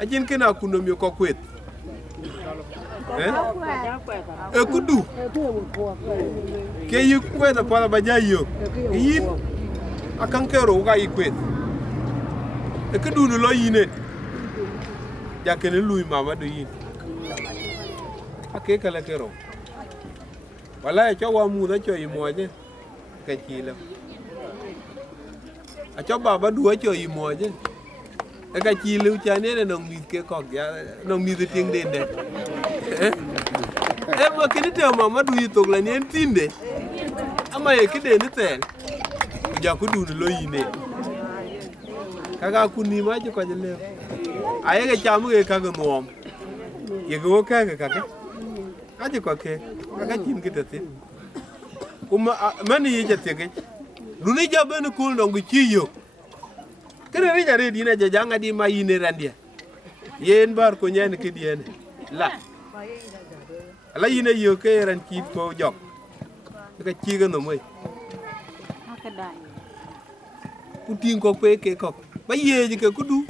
a kin kina kunom yo ko kwet e kudu ke yi kwet pa ba ja yo yin akan kero ga ikwet e kudu no lo yine ja kene lui mama do yin ake kala kero wala e cho wa mu da cho yi moje ke chilo a cho baba duo cho yi moje e ka chilo cha ne no mi ke ko ya no mi de ting den de e mo kini te mama du yi to la ne tinde ama e kide ni tel ja ku du lo yine kaga ku ni ma ji ko jele aye ga chamu ge kaga mom ye go kaga kaga aji ko ke kaga tin ki tete kuma mani ye jate ge duni ja ben ku no ngi ci yo kene ri jare dina ja janga di ma yine randia yen bar ko nyen ki diene la yine yo ke ran ki ko jok ka ci ga no moy kuting ko pe ke ko ba ye ji ke kudu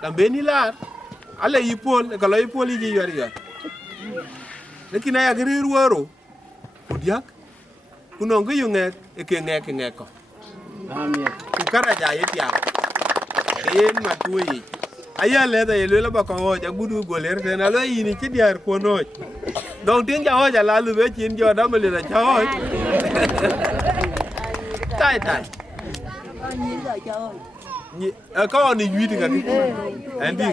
dambe ni lar ala yipol ka la yipol ji yori ya lekina ya gri ruoro kudiak kuno ngi yo ngek e ke ngek ko amen ku kara ja ye tiam yen ma tuyi aya le da ye le ba ko ja gudu goler te na lo yini ci diar ko no donc tin ja ho ja la lu be chin jo da mali da cha ho tai ni ko ni yuti ga andi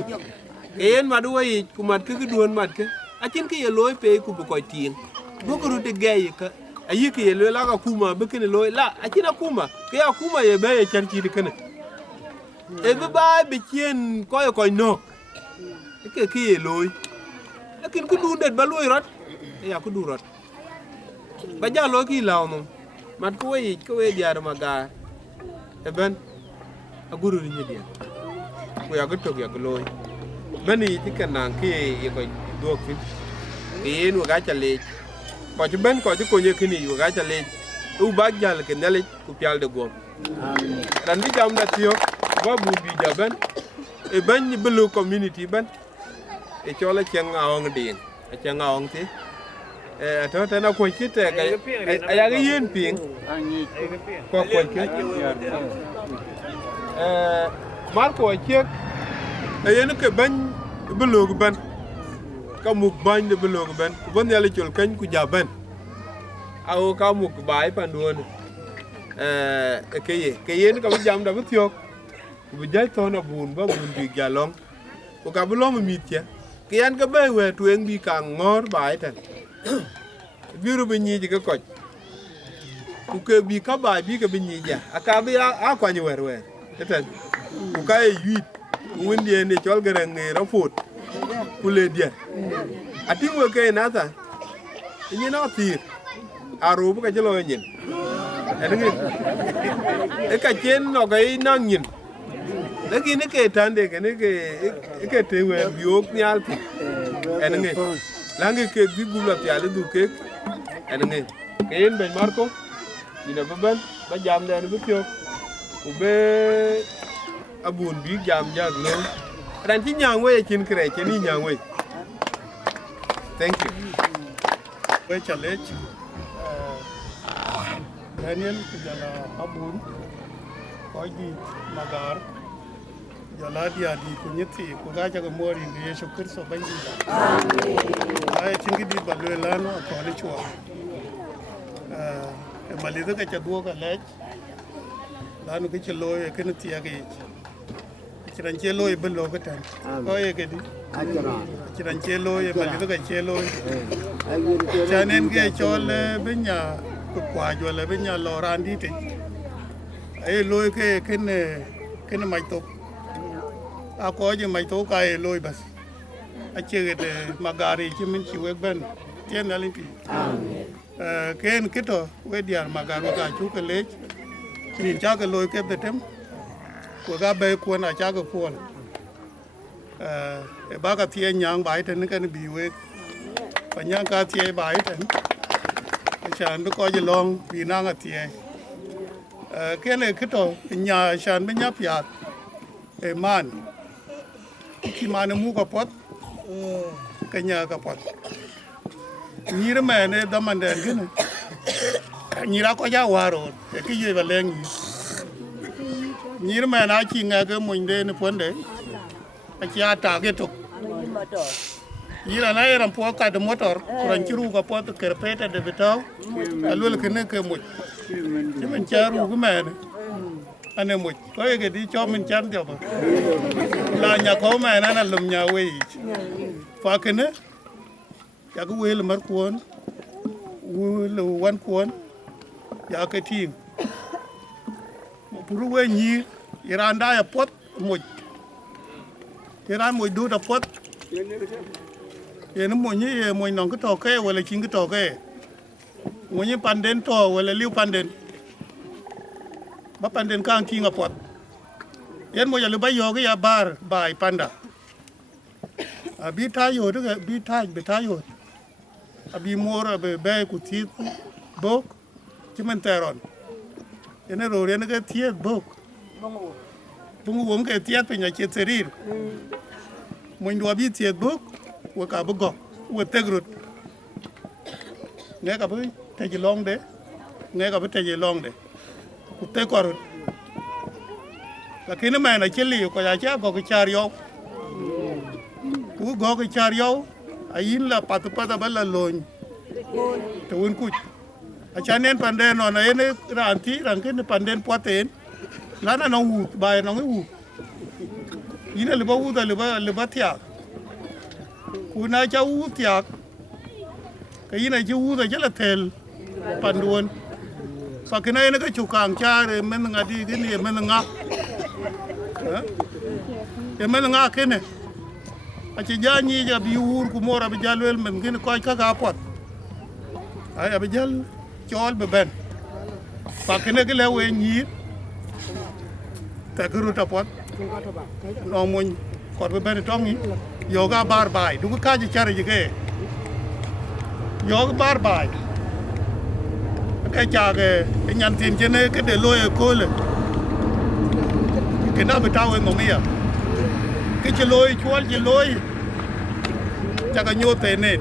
en ma do yi ku mat ke duon mat ke a chin ke ye loy pe ku ko tin bu ko de gay ka ayi ke ye la ka kuma be ke loy la a chin kuma ke ya kuma ye be ye charchi de kana e be ba be chen ko no ke ye loy lakin ku du det ba loy rot ya ku du rot ba ja lo ki law no mat ko yi ko we diar maga eben aguru ni dia ko ya goto ya loy mani ti kana ke ye ko do fin e no ga chale ko ti ben ko ti ko ye kini yu ga chale u ba jal ke nale ku pial de go amen ran di jam da tiyo ba bu bi jaban e ben ni belu community ben e chola cheng awong din e cheng awong ti to ta na ko kite ga ya ga yen ping ko ko ke Marco chiếc ấy nó cái bánh bự ban ka muk bany de belong ben ku bon yalla chol kany ku jaben aw ka muk bay panduon keye ka jam da btiok ku jay to na bun ba bun bi jalong ku ka bulong mitya kian ka bay we tuen bi ka ngor bay tan biru bi nyi ka koch ku ke bi ka bay bi ka bi nyi ja aka bi a kwa ni wer wer tan ku ka yuit ku windi ne chol garang ne rafut kule dia ating we ke nasa ini na tir aru bu ka jelo nyin engi e ka chen no ga nang nyin lagi ne ke tande ke ne ke te we biok nyal ti engi langi ke bi gula ti ale du ke engi ke ben marco ina baban ba jam ne bu tyo u be abun bi jam jag lo ran ti nyang we chin kre che ni nyang we thank you we challenge Daniel kujala abun koji magar jala dia di kunyeti kuga jaga mori ndi Yesu Kristo banji ay chingi di balwelano ko le chwa e malido ka chadwo ka lech lanu ke chlo e ken tiya ke kiran chelo e belo ka tan ko e ke di kiran chelo e malido ka chelo chanen ke chole benya ko kwa jole benya lorandi te ay loy ke ken mai to a ko je mai to ka e loy bas a chege de magari chimin chiwe ben tien alimpi ken kito we diar magaru ka chu ke lech ni cha ke loy ke betem ko ga be ko na cha ke pol e ba ka tie nyang bai ten kan bi we pa nyang ka tie bai ten chan be ko je long bi na ga tie ken e kito nya chan be nya pyat e man ki man mu ko pot ke nya ka pot ni re me ne da man den ken ni ra ko ja waro e ki ye ba leng ni re me na chi nga ke mun de ne pon de a chi ata ke to ni ra na ram po ka de motor ran chi ru ka pot ke repete de betaw alul ke ne ke mu chi men cha ru ku me ne ane mu ko ye ke di cho men chan dio ba la nya ko me na lum nya we fa ke ne ya ku we le mar kuon wu le wan kuon ya ke tim puru we ni iranda ya pot mo iran mo du da pot ye no mo ni ye mo non ko to ke wala chin ko to ke mo ni panden to wala liu panden ba panden kan ki nga pot yen mo ya le ba yo ke ya bar bai panda abi ta yo de bi ta yo abi mora be ku ti bok ci men teron ene ro ne ke ti bok bungu wong ke ti pe nya ke terir mo ndo abi ti bok wo ka bugo wo tegrut ne ka bu te ji long de ne ka bu te ji long de ku te korut la kene me na cheli ko ya cha go ke char yo ku go ke char yo ayin la patu pata bala lon te won ku a chanen panden no na ene ranti ranken panden poten lana no wu ba no wu ina le ba wu da le ba tia ku na cha wu tia ka ina ji wu da jala tel panduon fa kena ene ka chu kang cha re men nga di ni men nga e men nga kene a ci jañi ja bi wur ku mora bi jalwel men ngene ko ka ga pot ay abi jal ciol be ben fa kene ke lewe ñi ta gru ta pot no muñ ko be ben tongi yo ga bar bay du ka ji chare ji ke yo ga bar bay ka cha ke nyan tin je ne ke de loye ko le ke na be tawe no mia cái chơi lôi chuột chơi lôi chắc là nhiều tiền này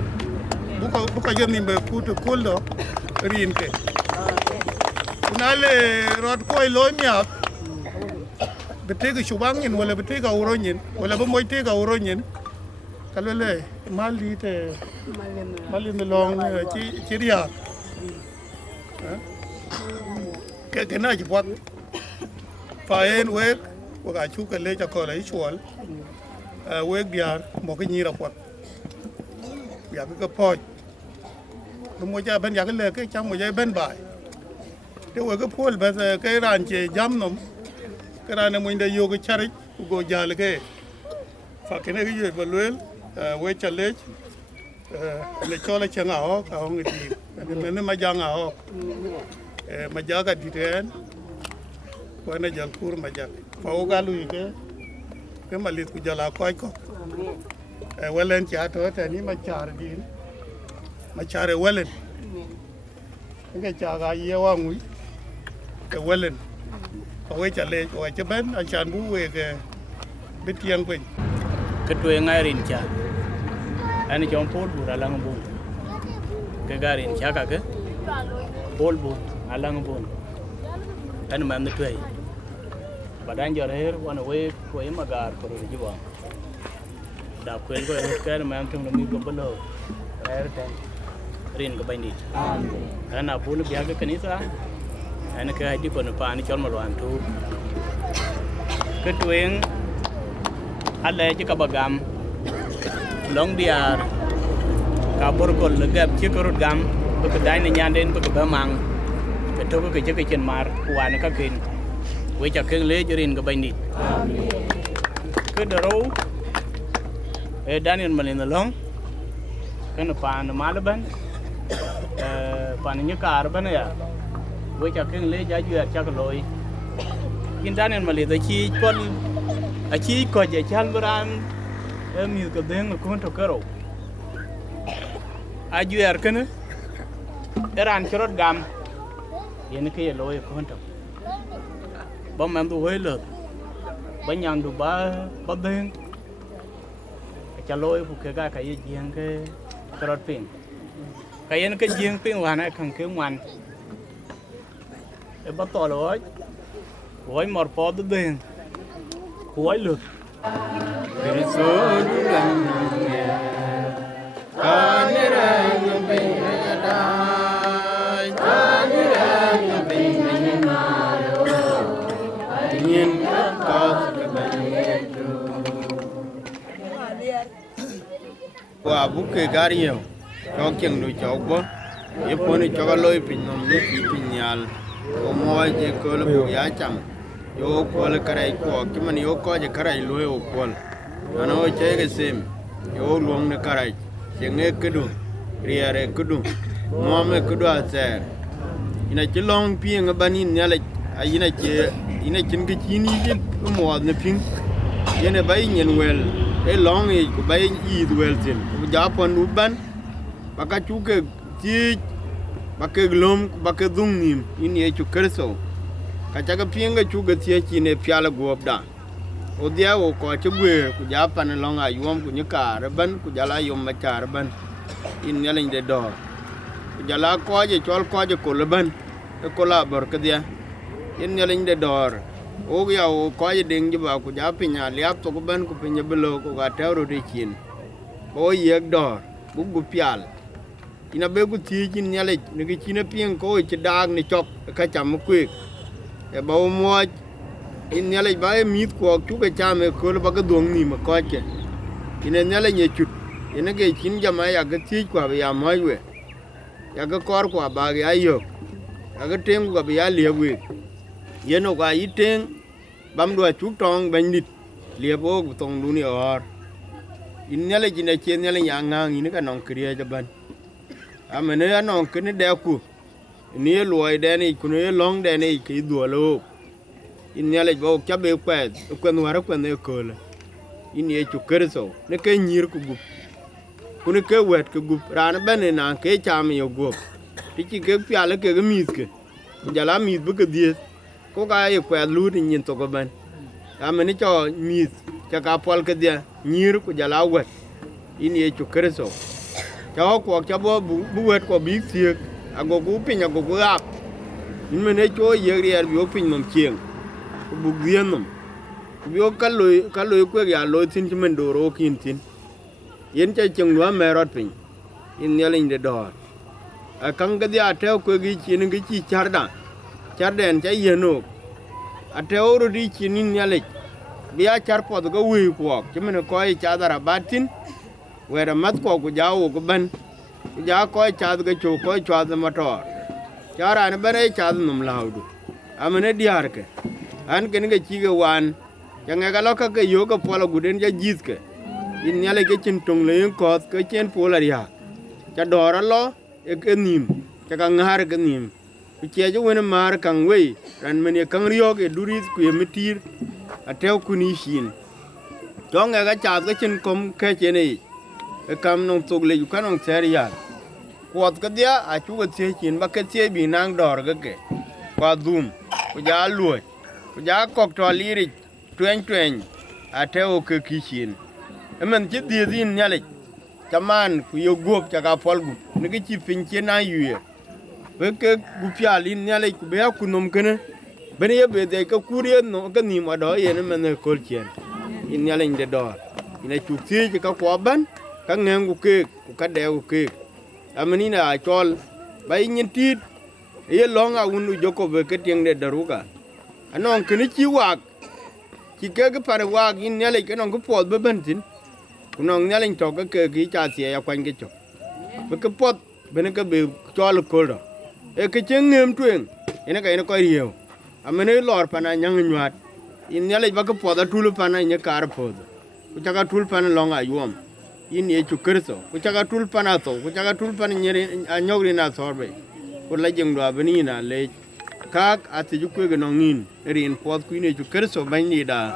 bố có dân mình về khu tự côn đó riêng cái nãy là rót coi lôi miệng bete ke shubang nyin wala bete ka uro nyin wala ba moy te ka uro nyin kalele mali te mali ne long ci riya ke na ci pot fa en wek wa chu ke le ja ko la chuol wek biar mo ke ni ra pot ya ke po mo ja ben ya ke le ke cham mo ja ben bai te wa ke pol ba ke ran che jam nom ke ran mo inde yo ke chari go jal ke fa ke ne ke yo ba luel we chale le chola changa ho ka ho ngi ne ma janga ho ma jaga diten wana jal kur ma jak fa o galu ke malit ku jala ko ko walen cha to ta ni ma char din ma chare walen nge cha ga ye wa ngui ke walen ko we chale ko che ben a chan bu we ke bitiang pen ke to ngai rin cha ani chom pol bu lang bu ke garin cha ka ke pol bu alang bu an mam ne toy badan jor her wana we ko e magar ko ri jiwa da kwel ko e ka mam tum mi ko balo er tan rin ko bandi ana bulu biya ga kanisa ana ka di ko no pa ni chol malwan tu ke tuen alle ji ka bagam long diar ka bor ko le gap ci ko rut gam ko dai ne nyanden ko ba mang ke to ko ke chen mar wan ka kin we cha ken le rin ko bandi ke daro e Daniel Malin long kan pa na malaban pa ni ka arban ya we cha ken le ja ju cha ko loy kin Daniel Malin da chi kon a chi ko je chan bran mi ko den ko to karo a ju er kan eran chorot gam yen ke loy ko to ba man du hoy lo ba nyang du ba den cha loy bu ke ga ka ye jeng ke chorot pin ka yen ke jeng pin wa na kan ke wan e ba to loy hoy mor po den hoy lo wa buke gariyo ko kyang no chogbo ye poni chogaloy pin no ni pin nyal o mo je ko lo ya cham yo ko le karai ko kimani yo ko je karai lo yo ko ano che ge sem yo luong ne karai chenge kudu riare kudu mo me kudu aser ina chilong pi ngabani nyale ayina che ina chin ge chini je mo ne pin yene bay nyen wel e long e ku bay yi wel tin ku japon uban baka chuke ti baka glom baka dung nim ini e chu kerso ka chaga pinga chuga ti chi ne pyala gobda o dia o ko chugwe ku japan long ayom ku nyaka ban ku jala yom ma char ban in nyalen de do ku jala ko je chol ko je ko leban e ko la bor ka dia in nyalen de dor o ya o ko je ding ji ba ku ja pinya liap to ku ban ku pinya belo ku ga tawro de chin o yek dor bu gu pyal ina be ku ti chin nyale ne gi chin pien ko che dag ni chok ka cham ku e ba mo in nyale ba mi ko ku ga cham ko ba ga dong ni ma ko ke ina nyale nye chut ina ge chin jama ya ga ti kwa ya mo we ya ga kor kwa ba ga yo ya ga tem ku ga ya le we yeno ga iteng bam do chuk tong bandit liebo tong du ni or in nyale jina chen nyale yang ini ka nong kriya jaban amene ya nong kene de ku ni loy de ni ku ni long de ni ki do lo in nyale bo chabe kwet ku no wara ku ne ko le in ye chu kerso ne ke nyir ku gu ku ni ke wet ku gu ran ben na ke cham yo gu ti ki ke pyale ke mi ke jala mi bu ke die ko ga ye kwa lu ni nyin to ko ban amene cho mis cha ka pol ke dia nyir ku jala wet in ye chu kerso cho ko cha bo bu wet ko bi tie ago ku pinya go ku ap in mene cho ye ri ar bi o pin mam chieng ku bu dien nom Bio kaloi kwe ya lo tin chimen doro kin tin. Yen cha chungwa merot pin. In nyeling de dor. A kang gadi ateo kwe gi chin gi chi charda. Charden cha yeno. Ateo ro di chinin nyalik. Bia char pod go wi kwok chimen ko ai cha dara batin. Wera mat ko ku jawo ku ban. Ku ja ko cha ga chu ko cha da motor. Chara ne bane cha num laudu. Amene diar ke. An ken ga chi ga wan. Yang ga loka ke yo ga pola guden ja jis ke. In nyale ke chin tung le ko ke chen pola ria. Cha dora lo e ke nim. Cha ka ngar ke nim. Ku che ju wen mar kang wei ran men ye kang rio ke duris ku ye mitir. Ateo ku ni shin. Jong ga cha ga chin kom ke che nei. E kam nong tuk le yu ka nong ser ya. Kuat ka dia a chu ga che chin ba ke che bi nang dor ga ke. Kwa dum ku ja luoi. Ku ja kok to liri twen ateo ke kishin. Emen chi di din nyale. Chaman ku yo gop cha ka pol gu. Ne ke chi pin che na yu. Be ke gu pya lin nyale ku be ku nom kene. Bene ye be de ka kuriye no ka ni ma do ye ne men kol chen. In nyale inde do. Ina chu ti ka kwa ban ka ngen ke ku ka de ke. Ameni na chol ba yin tit ye longa unu joko be ke tieng de daruga. Anong kene chi wak chi ke pare wak in nyale ke nong ko pod be bentin. Kunong nyale to ke ki cha sia ya kwan ke chok. Be ke pot bene ke be chol ko do. E ke chengem twen ene ka ene ko riyo. Amene lor pana nyang nyuat. In nyale ba ke pod atul pana nye kar pod. Ku cha ka tul pana longa yuam. In ye chu kerso. Ku cha ka tul pana to. Ku cha ka tul pana nyere anyogri na sorbe. Ku la jeng do abeni na le kak ati ju kwe nongin rin pod ku ne chu kerso ban ni da.